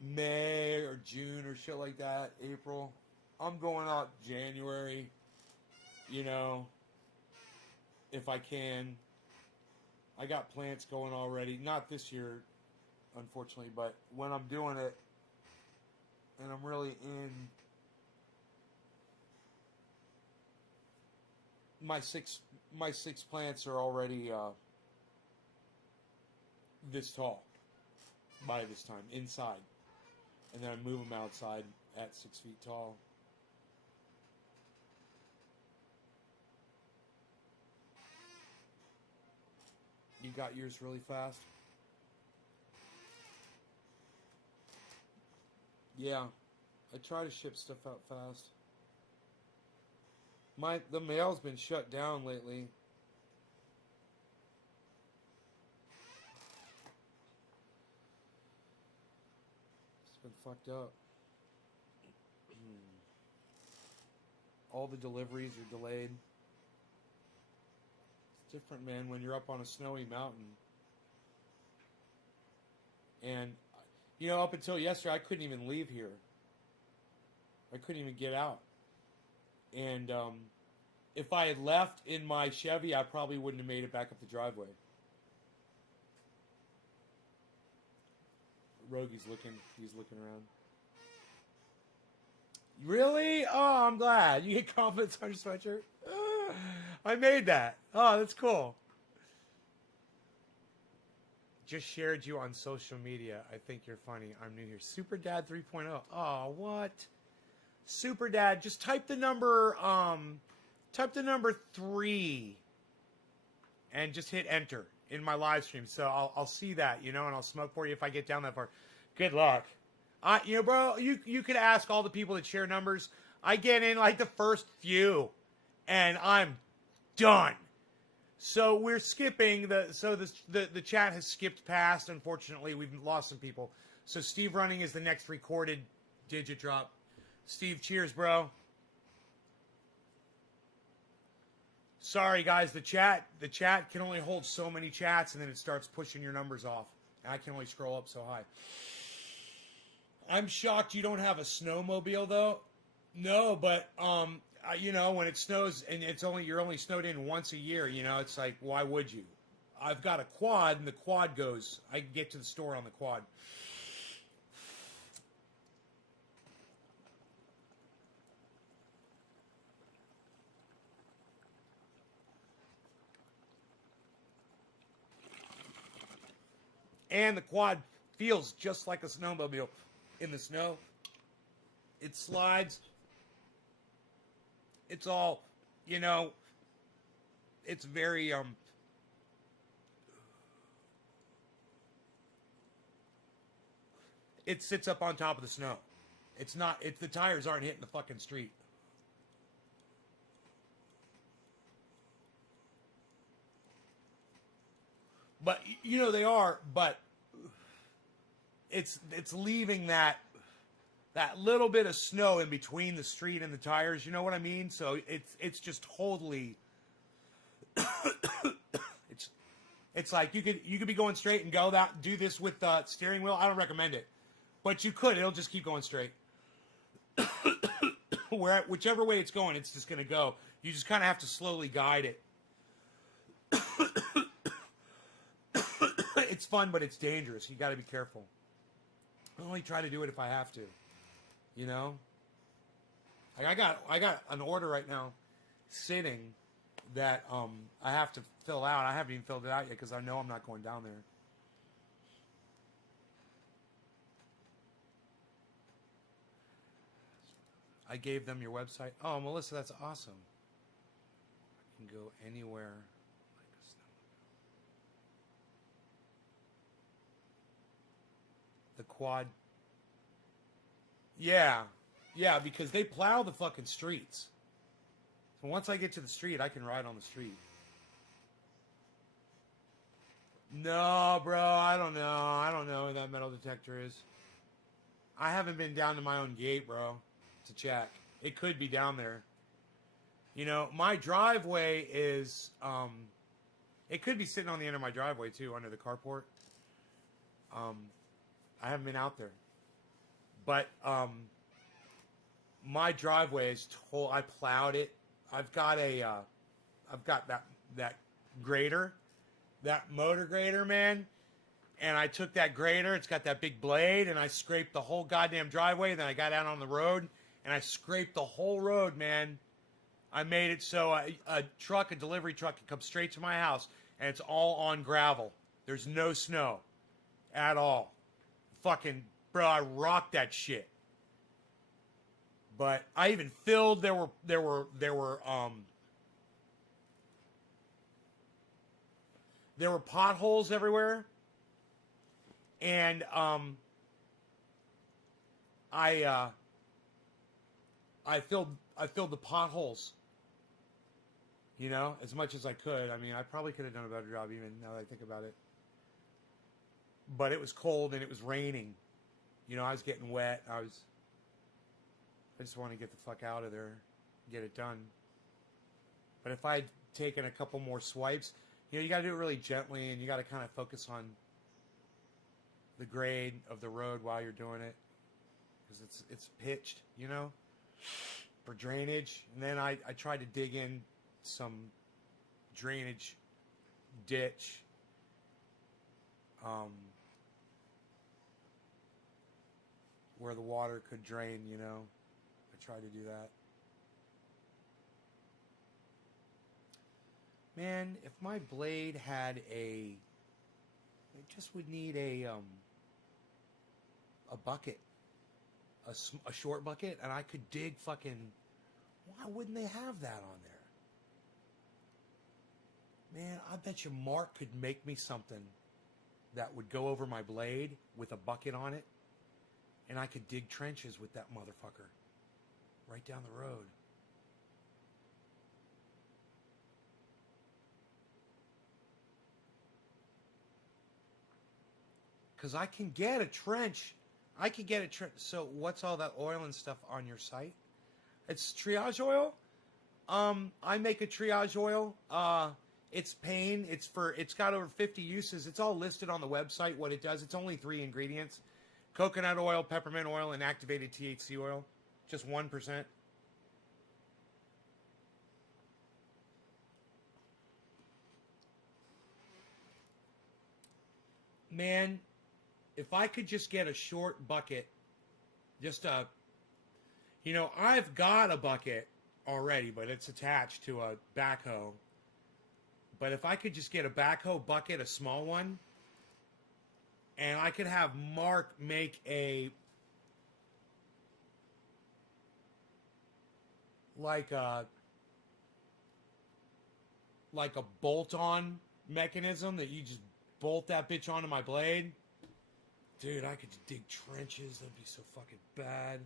May or June or shit like that, April. I'm going out January, you know, if I can. I got plants going already. Not this year, unfortunately, but when I'm doing it and I'm really in my six plants are already this tall by this time inside, and then I move them outside at 6 feet tall. You got yours really fast? Yeah, I try to ship stuff out fast. The mail's been shut down lately. It's been fucked up. All the deliveries are delayed. It's different, man, when you're up on a snowy mountain. And, you know, up until yesterday, I couldn't even leave here. I couldn't even get out. And if I had left in my Chevy, I probably wouldn't have made it back up the driveway. Rogy's looking. He's looking around. Really? Oh, I'm glad. You get compliments on your sweatshirt? I made that. Oh, that's cool. Just shared you on social media. I think you're funny. I'm new here. Super Dad 3.0. Oh, what? Super Dad, just type the number 3 and just hit enter in my live stream. So I'll see that, you know, and I'll smoke for you if I get down that far. Good luck. You know, bro, you could ask all the people that share numbers. I get in like the first few and I'm done. So we're skipping the chat has skipped past. Unfortunately, we've lost some people. So Steve Running is the next recorded digit drop. Steve, cheers, bro. Sorry, guys. The chat can only hold so many chats, and then it starts pushing your numbers off. And I can only scroll up so high. I'm shocked you don't have a snowmobile, though. No, but you know, when it snows and you're only snowed in once a year, you know, it's like, why would you? I've got a quad, and the quad goes. I can get to the store on the quad. And the quad feels just like a snowmobile in the snow. It slides. It's all, you know, it's very, it sits up on top of the snow. The tires aren't hitting the fucking street. But, you know, they are, but it's leaving that little bit of snow in between the street and the tires, you know what I mean? So it's just totally it's like you could be going straight and do this with the steering wheel. I don't recommend it. But you could, it'll just keep going straight. Whichever way it's going, it's just gonna go. You just kinda have to slowly guide it. It's fun, but it's dangerous. You gotta be careful. I only try to do it if I have to. You know? Like I got an order right now sitting that I have to fill out. I haven't even filled it out yet because I know I'm not going down there. I gave them your website. Oh, Melissa, that's awesome. I can go anywhere. The quad. Yeah, because they plow the fucking streets. So once I get to the street, I can ride on the street. No, bro, I don't know. detector is. I haven't been down to my own gate, bro, to check. It could be down there. You know, my driveway is, it could be sitting on the end of my driveway, too, under the carport. I haven't been out there. But, my driveway is I plowed it. I've got that grader, that motor grader, man. And I took that grader, it's got that big blade, and I scraped the whole goddamn driveway. Then I got out on the road, and I scraped the whole road, man. I made it so a delivery truck, can come straight to my house, and it's all on gravel. There's no snow at all. Fucking, bro, I rocked that shit. But I even filled, there were potholes everywhere. And I filled the potholes, you know, as much as I could. I mean, I probably could have done a better job even now that I think about it. But it was cold and it was raining. You know, I was getting wet. I just wanted to get the fuck out of there, get it done. But if I'd taken a couple more swipes, you know, you got to do it really gently, and you got to kind of focus on the grade of the road while you're doing it, because it's pitched, you know, for drainage. And then I tried to dig in some drainage ditch, where the water could drain, you know. I tried to do that. Man, if my blade had it just would need a bucket, a short bucket, and I could dig fucking. Why wouldn't they have that on there? Man, I bet you Mark could make me something that would go over my blade with a bucket on it, and I could dig trenches with that motherfucker right down the road. Because I can get a trench. So what's all that oil and stuff on your site? It's triage oil. I make a triage oil. It's pain. It's got over 50 uses. It's all listed on the website what it does. It's only 3 ingredients: coconut oil, peppermint oil, and activated THC oil. Just 1%. Man, if I could just get a short bucket, I've got a bucket already, but it's attached to a backhoe. But if I could just get a backhoe bucket, a small one, and I could have Mark make a bolt-on mechanism that you just bolt that bitch onto my blade. Dude, I could dig trenches. That'd be so fucking bad.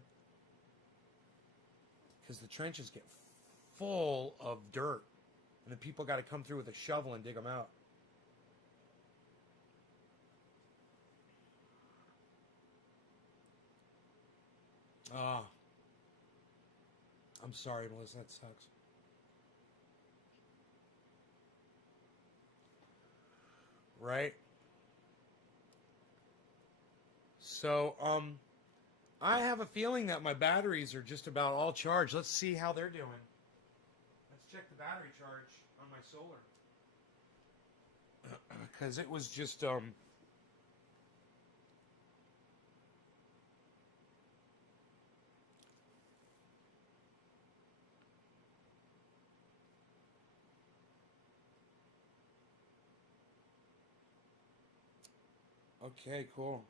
Because the trenches get full of dirt. And the people got to come through with a shovel and dig them out. Ah. I'm sorry, Melissa. That sucks. Right? So, I have a feeling that my batteries are just about all charged. Let's see how they're doing. Let's check the battery charge on my solar. Because it was just, okay, cool.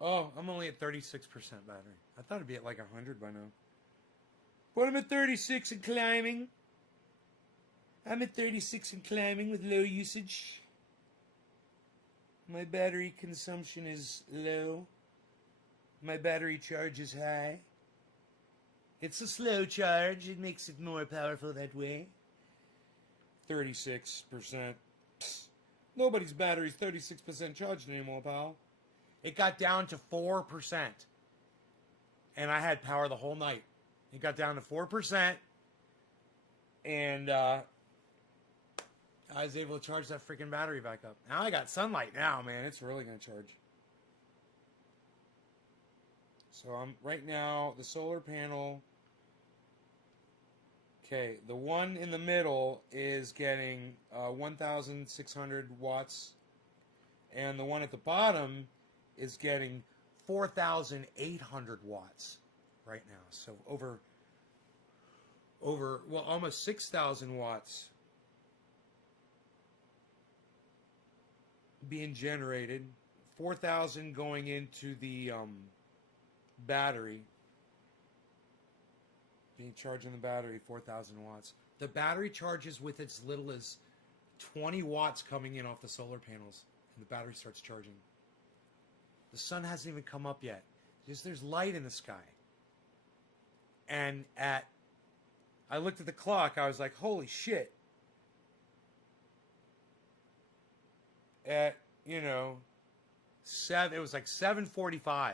Oh, I'm only at 36% battery. I thought it'd be at like 100 by now. But I'm at 36 and climbing. I'm at 36 and climbing with low usage. My battery consumption is low. My battery charge is high. It's a slow charge. It makes it more powerful that way. 36%. Psst. Nobody's battery's 36% charged anymore, pal. It got down to 4%. And I had power the whole night. It got down to 4%. And I was able to charge that freaking battery back up. Now I got sunlight now, man. It's really going to charge. So I'm right now, the solar panel. Okay, the one in the middle is getting 1,600 watts. And the one at the bottom is getting 4,800 watts right now. So over well, almost 6,000 watts being generated. 4,000 going into the battery. Being charged in the battery, 4,000 watts. The battery charges with as little as 20 watts coming in off the solar panels, and the battery starts charging. The sun hasn't even come up yet. There's light in the sky. And I looked at the clock, I was like, holy shit. At, it was like 7:45.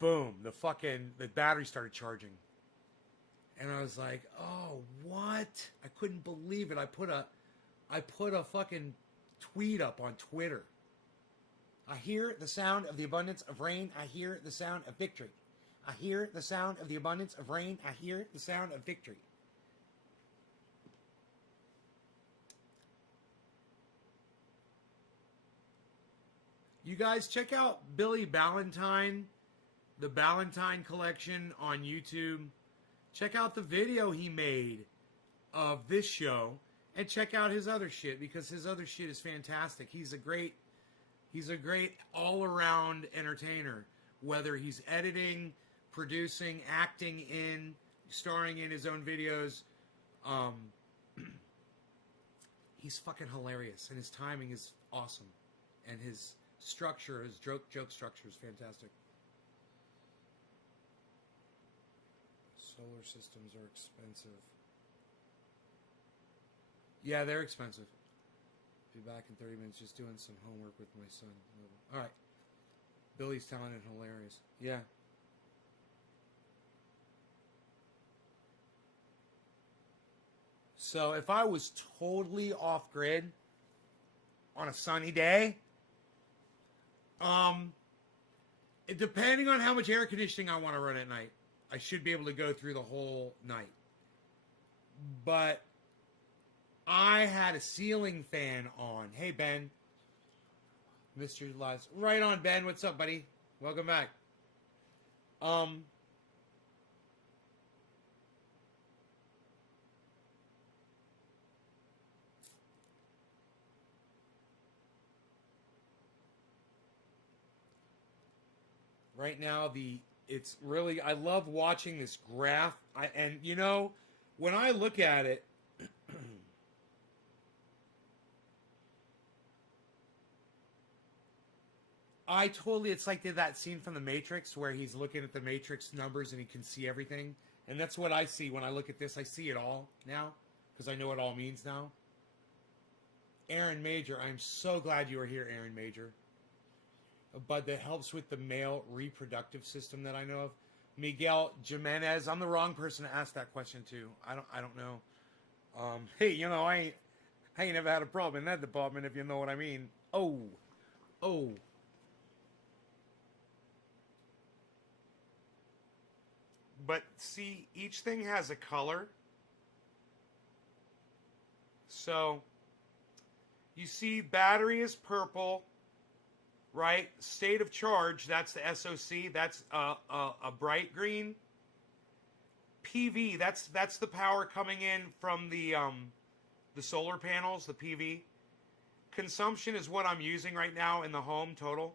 Boom, the battery started charging. And I was like, oh, what? I couldn't believe it. I put a fucking tweet up on Twitter. I hear the sound of the abundance of rain. I hear the sound of victory. I hear the sound of the abundance of rain. I hear the sound of victory. You guys check out Billy Ballantyne, the Ballantyne collection on YouTube. Check out the video he made of this show and check out his other shit because his other shit is fantastic. He's a great all-around entertainer, whether he's editing, producing, acting in, starring in his own videos. He's fucking hilarious, and his timing is awesome, and his structure, his joke structure is fantastic. Solar systems are expensive. Yeah, they're expensive. Be back in 30 minutes just doing some homework with my son. Alright. Billy's talented and hilarious. Yeah. So if I was totally off grid on a sunny day, depending on how much air conditioning I want to run at night, I should be able to go through the whole night. But I had a ceiling fan on. Hey, Ben. Mr. Lives. Right on, Ben. What's up, buddy? Welcome back. Right now, it's really, I love watching this graph. When I look at it, it's like that scene from The Matrix where he's looking at the Matrix numbers and he can see everything. And that's what I see when I look at this. I see it all now because I know what it all means now. Aaron Major, I'm so glad you were here, Aaron Major. But that helps with the male reproductive system that I know of. Miguel Jimenez, I'm the wrong person to ask that question to. I don't know. Hey, I ain't never had a problem in that department, if you know what I mean. Oh. But see, each thing has a color. So, you see battery is purple, right? State of charge, that's the SOC, that's a bright green. PV, that's the power coming in from the solar panels, the PV. Consumption is what I'm using right now in the home total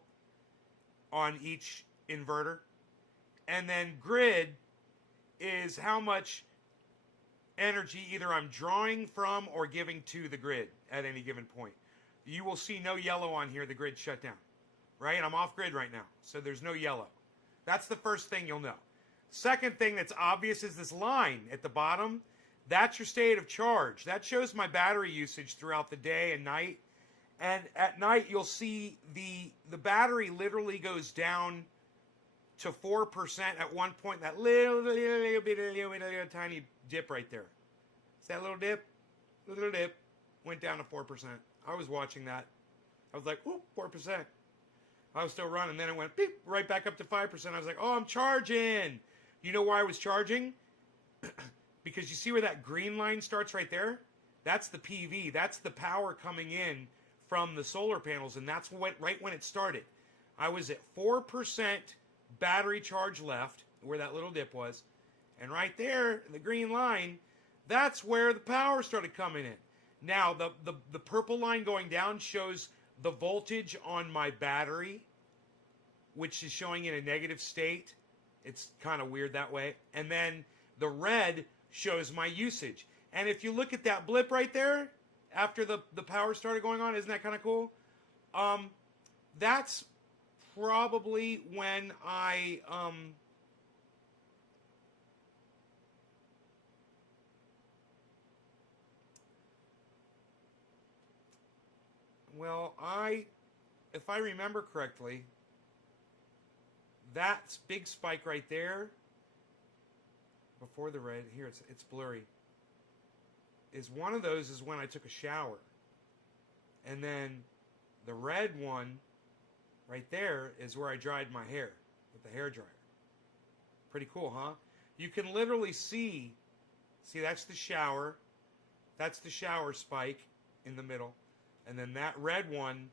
on each inverter. And then grid is how much energy either I'm drawing from or giving to the grid at any given point. You will see no yellow on here, the grid shut down. Right? I'm off grid right now, so there's no yellow. That's the first thing you'll know. Second thing that's obvious is this line at the bottom. That's your state of charge. That shows my battery usage throughout the day and night. And at night, you'll see the battery literally goes down to 4% at one point. That little tiny dip right there. See that little dip? Little dip. Went down to 4%. I was watching that. I was like, whoop, 4%. I was still running. Then it went beep, right back up to 5%. I was like, oh, I'm charging. You know why I was charging? Because you see where that green line starts right there? That's the PV. That's the power coming in from the solar panels. And that's right when it started. I was at 4% battery charge left, where that little dip was. And right there, the green line, that's where the power started coming in. Now, the purple line going down shows the voltage on my battery, which is showing in a negative state. It's kind of weird that way. And then the red shows my usage. And if you look at that blip right there, after the power started going on, isn't that kind of cool? That's probably when I... Well, if I remember correctly, that big spike right there, before the red, here it's blurry, is one of those is when I took a shower. And then the red one right there is where I dried my hair with the hair dryer. Pretty cool, huh? You can literally see that's the shower. That's the shower spike in the middle. And then that red one,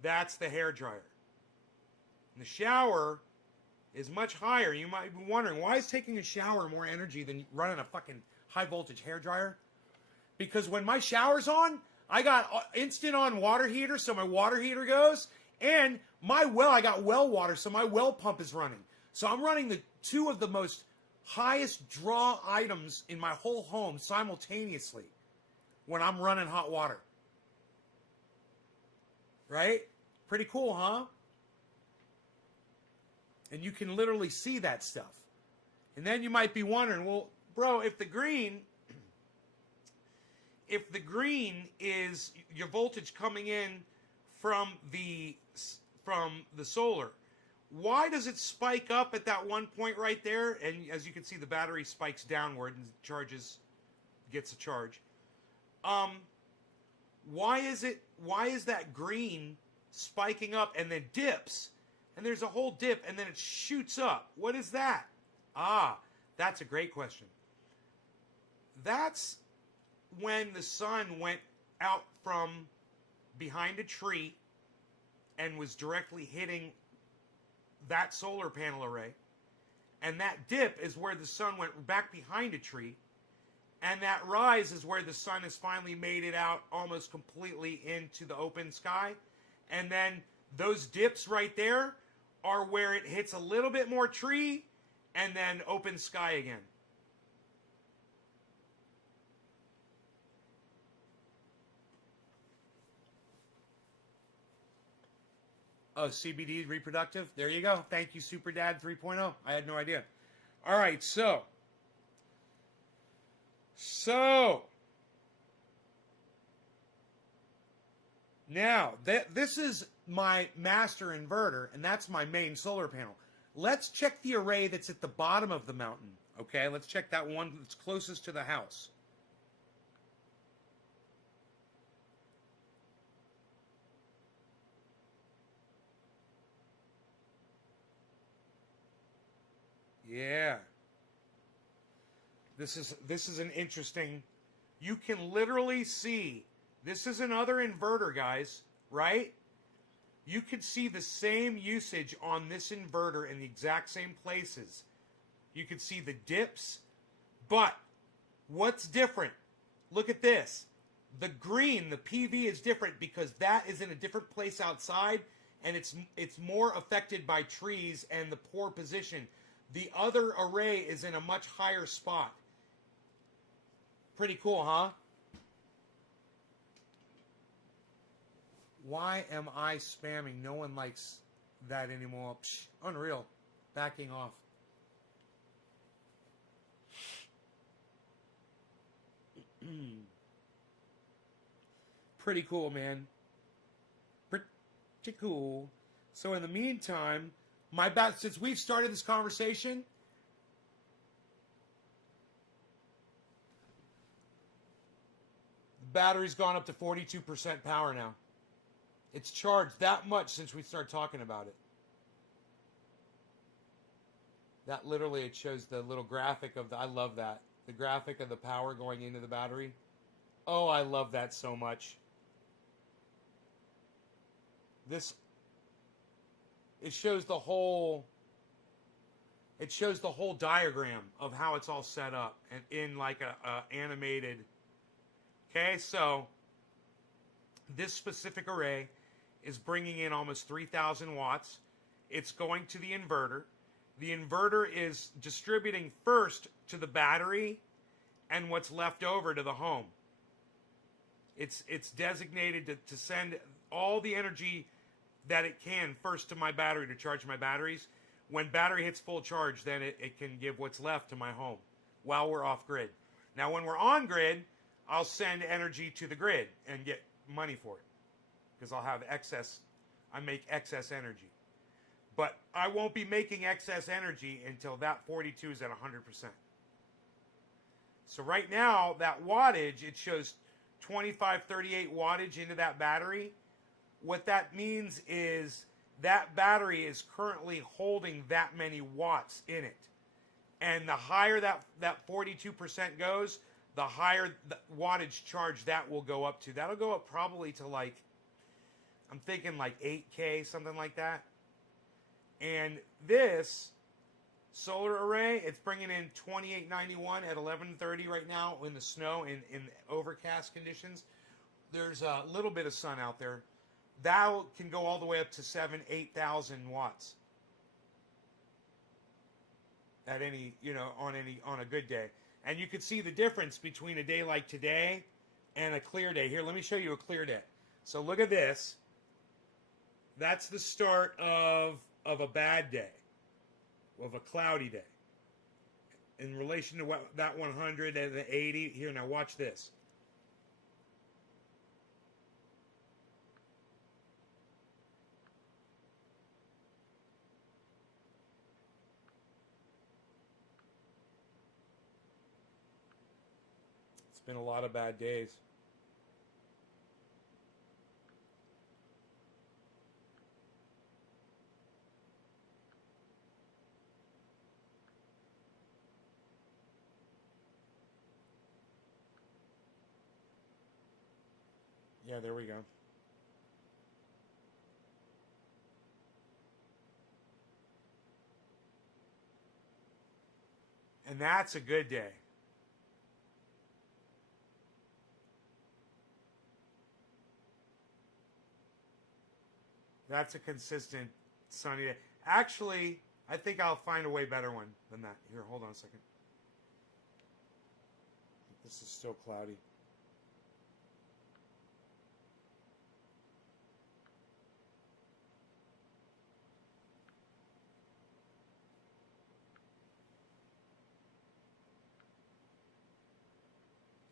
that's the hair dryer. And the shower is much higher. You might be wondering, why is taking a shower more energy than running a fucking high voltage hair dryer? Because when my shower's on, I got instant on water heater, so my water heater goes, and I got well water, so my well pump is running. So I'm running the two of the most highest draw items in my whole home simultaneously when I'm running hot water. Right? Pretty cool, huh? And you can literally see that stuff. And then you might be wondering, well, bro, if the green is your voltage coming in from the solar, why does it spike up at that one point right there? And as you can see, the battery spikes downward and gets a charge. Why is that green spiking up and then dips? And there's a whole dip and then it shoots up. What is that? That's a great question. That's when the sun went out from behind a tree and was directly hitting that solar panel array. And that dip is where the sun went back behind a tree. And that rise is where the sun has finally made it out almost completely into the open sky. And then those dips right there are where it hits a little bit more tree and then open sky again. Oh, CBD reproductive? There you go. Thank you, Super Dad 3.0. I had no idea. All right, so now this is my master inverter, and that's my main solar panel. Let's check the array that's at the bottom of the mountain. Okay, let's check that one that's closest to the house. Yeah. This is an interesting. You can literally see. This is another inverter, guys, right? You can see the same usage on this inverter in the exact same places. You can see the dips, but what's different? Look at this. The green, the PV is different because that is in a different place outside, and it's more affected by trees and the poor position. The other array is in a much higher spot. Pretty cool, huh? Why am I spamming? No one likes that anymore. Psh, unreal. Backing off. Pretty cool, man. cool. So in the meantime, since we've started this conversation, the battery's gone up to 42% power now. It's charged that much since we started talking about it. That literally, it shows the little graphic of I love that. The graphic of the power going into the battery. Oh, I love that so much. It shows the whole diagram of how it's all set up and in like a animated. Okay, so this specific array is bringing in almost 3,000 watts. It's going to the inverter. The inverter is distributing first to the battery and what's left over to the home. It's designated to send all the energy that it can first to my battery to charge my batteries. When battery hits full charge, then it can give what's left to my home while we're off grid. Now, when we're on grid, I'll send energy to the grid and get money for it because I'll have excess. I make excess energy. But I won't be making excess energy until that 42 is at 100%. So right now, that wattage, it shows 2538 wattage into that battery. What that means is that battery is currently holding that many watts in it. And the higher that 42% goes, the higher the wattage charge that will go up to. That'll go up probably to like, I'm thinking like 8K, something like that. And this solar array, it's bringing in 2891 at 11:30 right now in the snow, in overcast conditions. There's a little bit of sun out there. That can go all the way up to 8,000 watts at any, on a good day. And you can see the difference between a day like today and a clear day. Here, let me show you a clear day. So look at this. That's the start of a bad day, of a cloudy day. In relation to that 100 and the 80, here, now watch this. It's been a lot of bad days. Yeah, there we go. And that's a good day. That's a consistent sunny day. Actually, I think I'll find a way better one than that. Here, hold on a second. This is still cloudy.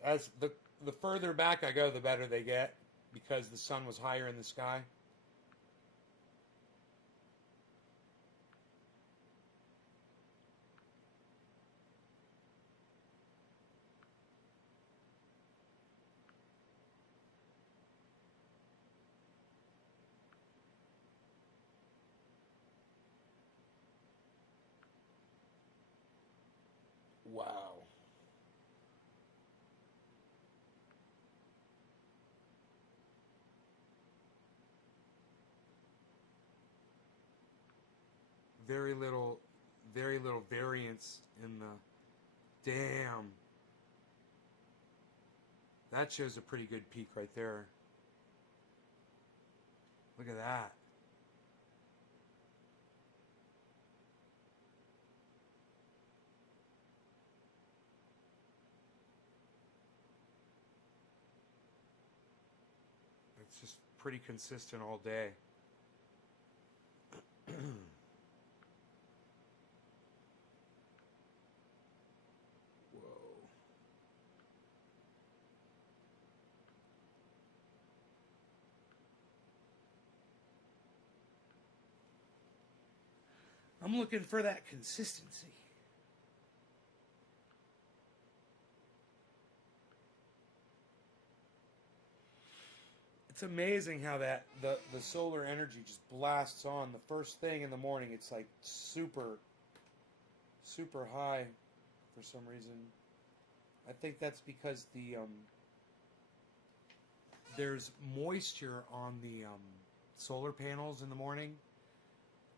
As the further back I go, the better they get, because the sun was higher in the sky. Wow. Very little variance in the, damn. That shows a pretty good peak right there. Look at that. It's just pretty consistent all day. I'm looking for that consistency. It's amazing how that the solar energy just blasts on the first thing in the morning. It's like super high for some reason. I think that's because there's moisture on the solar panels in the morning,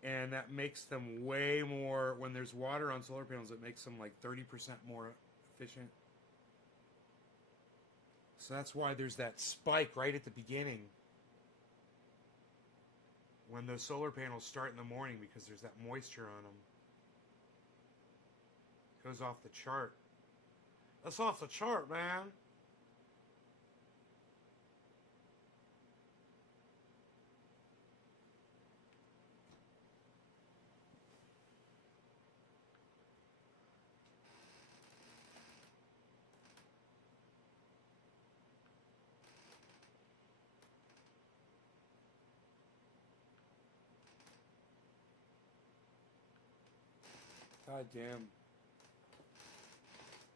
and that makes them way more. When there's water on solar panels, it makes them like 30% more efficient. So that's why there's that spike right at the beginning when those solar panels start in the morning, because there's that moisture on them. Goes off the chart. That's off the chart, man. God damn.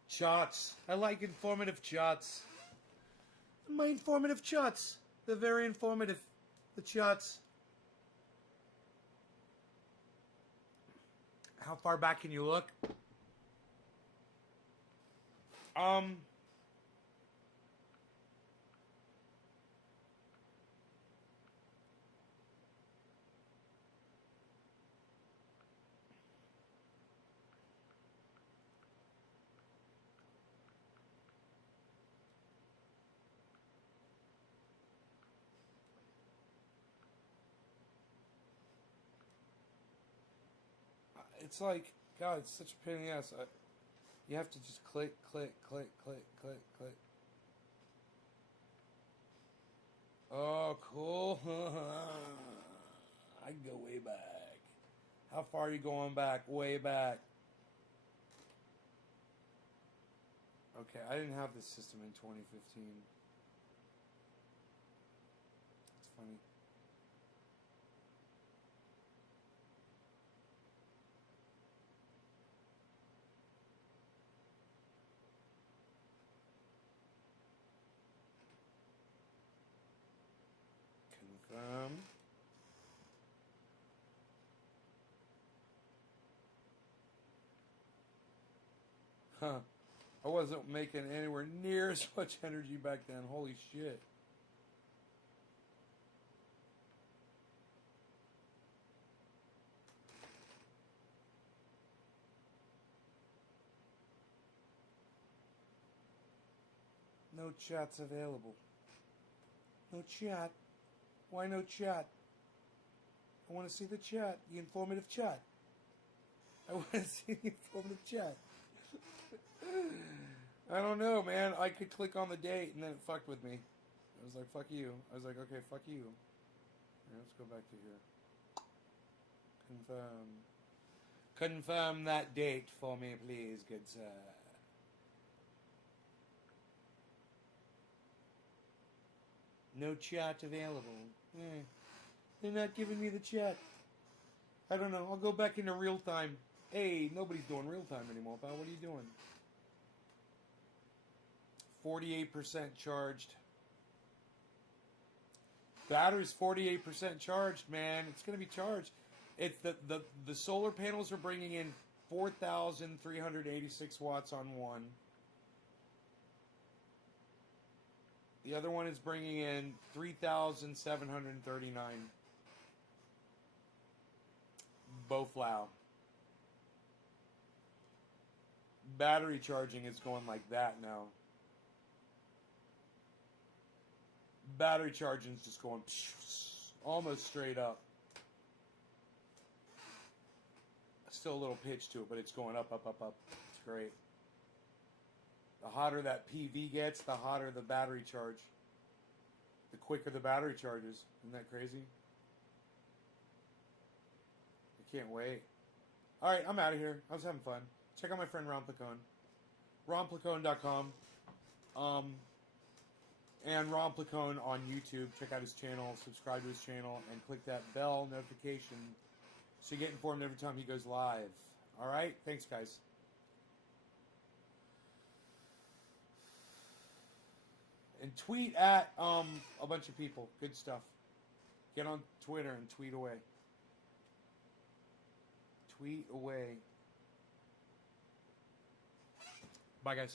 Charts. I like informative charts. My informative charts. They're very informative. The charts. How far back can you look? It's like, God, it's such a pain in the ass. You have to just click. Oh, cool. I can go way back. How far are you going back? Way back. Okay, I didn't have this system in 2015. It's funny. Confirm. Huh. I wasn't making anywhere near as much energy back then. Holy shit. No chats available. No chat. Why no chat? I want to see the chat. The informative chat. I want to see the informative chat. I don't know, man. I could click on the date and then it fucked with me. I was like, fuck you. I was like, okay, fuck you. Right, let's go back to here. Confirm that date for me, please, good sir. No chat available. They're not giving me the chat. I don't know. I'll go back into real time. Hey, nobody's doing real time anymore, pal. What are you doing? 48% charged. Battery's 48% charged, man. It's going to be charged. It's the solar panels are bringing in 4,386 watts on one. The other one is bringing in 3,739. Both loud. Battery charging is going like that now. Battery charging is just going almost straight up. Still a little pitch to it, but it's going up. It's great. The hotter that PV gets, the hotter the battery charge. The quicker the battery charges. Isn't that crazy? I can't wait. Alright, I'm out of here. I was having fun. Check out my friend Romplicone. Romplicone.com. And Romplicone on YouTube. Check out his channel. Subscribe to his channel. And click that bell notification So you get informed every time he goes live. All right? Thanks, guys. And tweet at a bunch of people. Good stuff. Get on Twitter and tweet away. Tweet away. Bye, guys.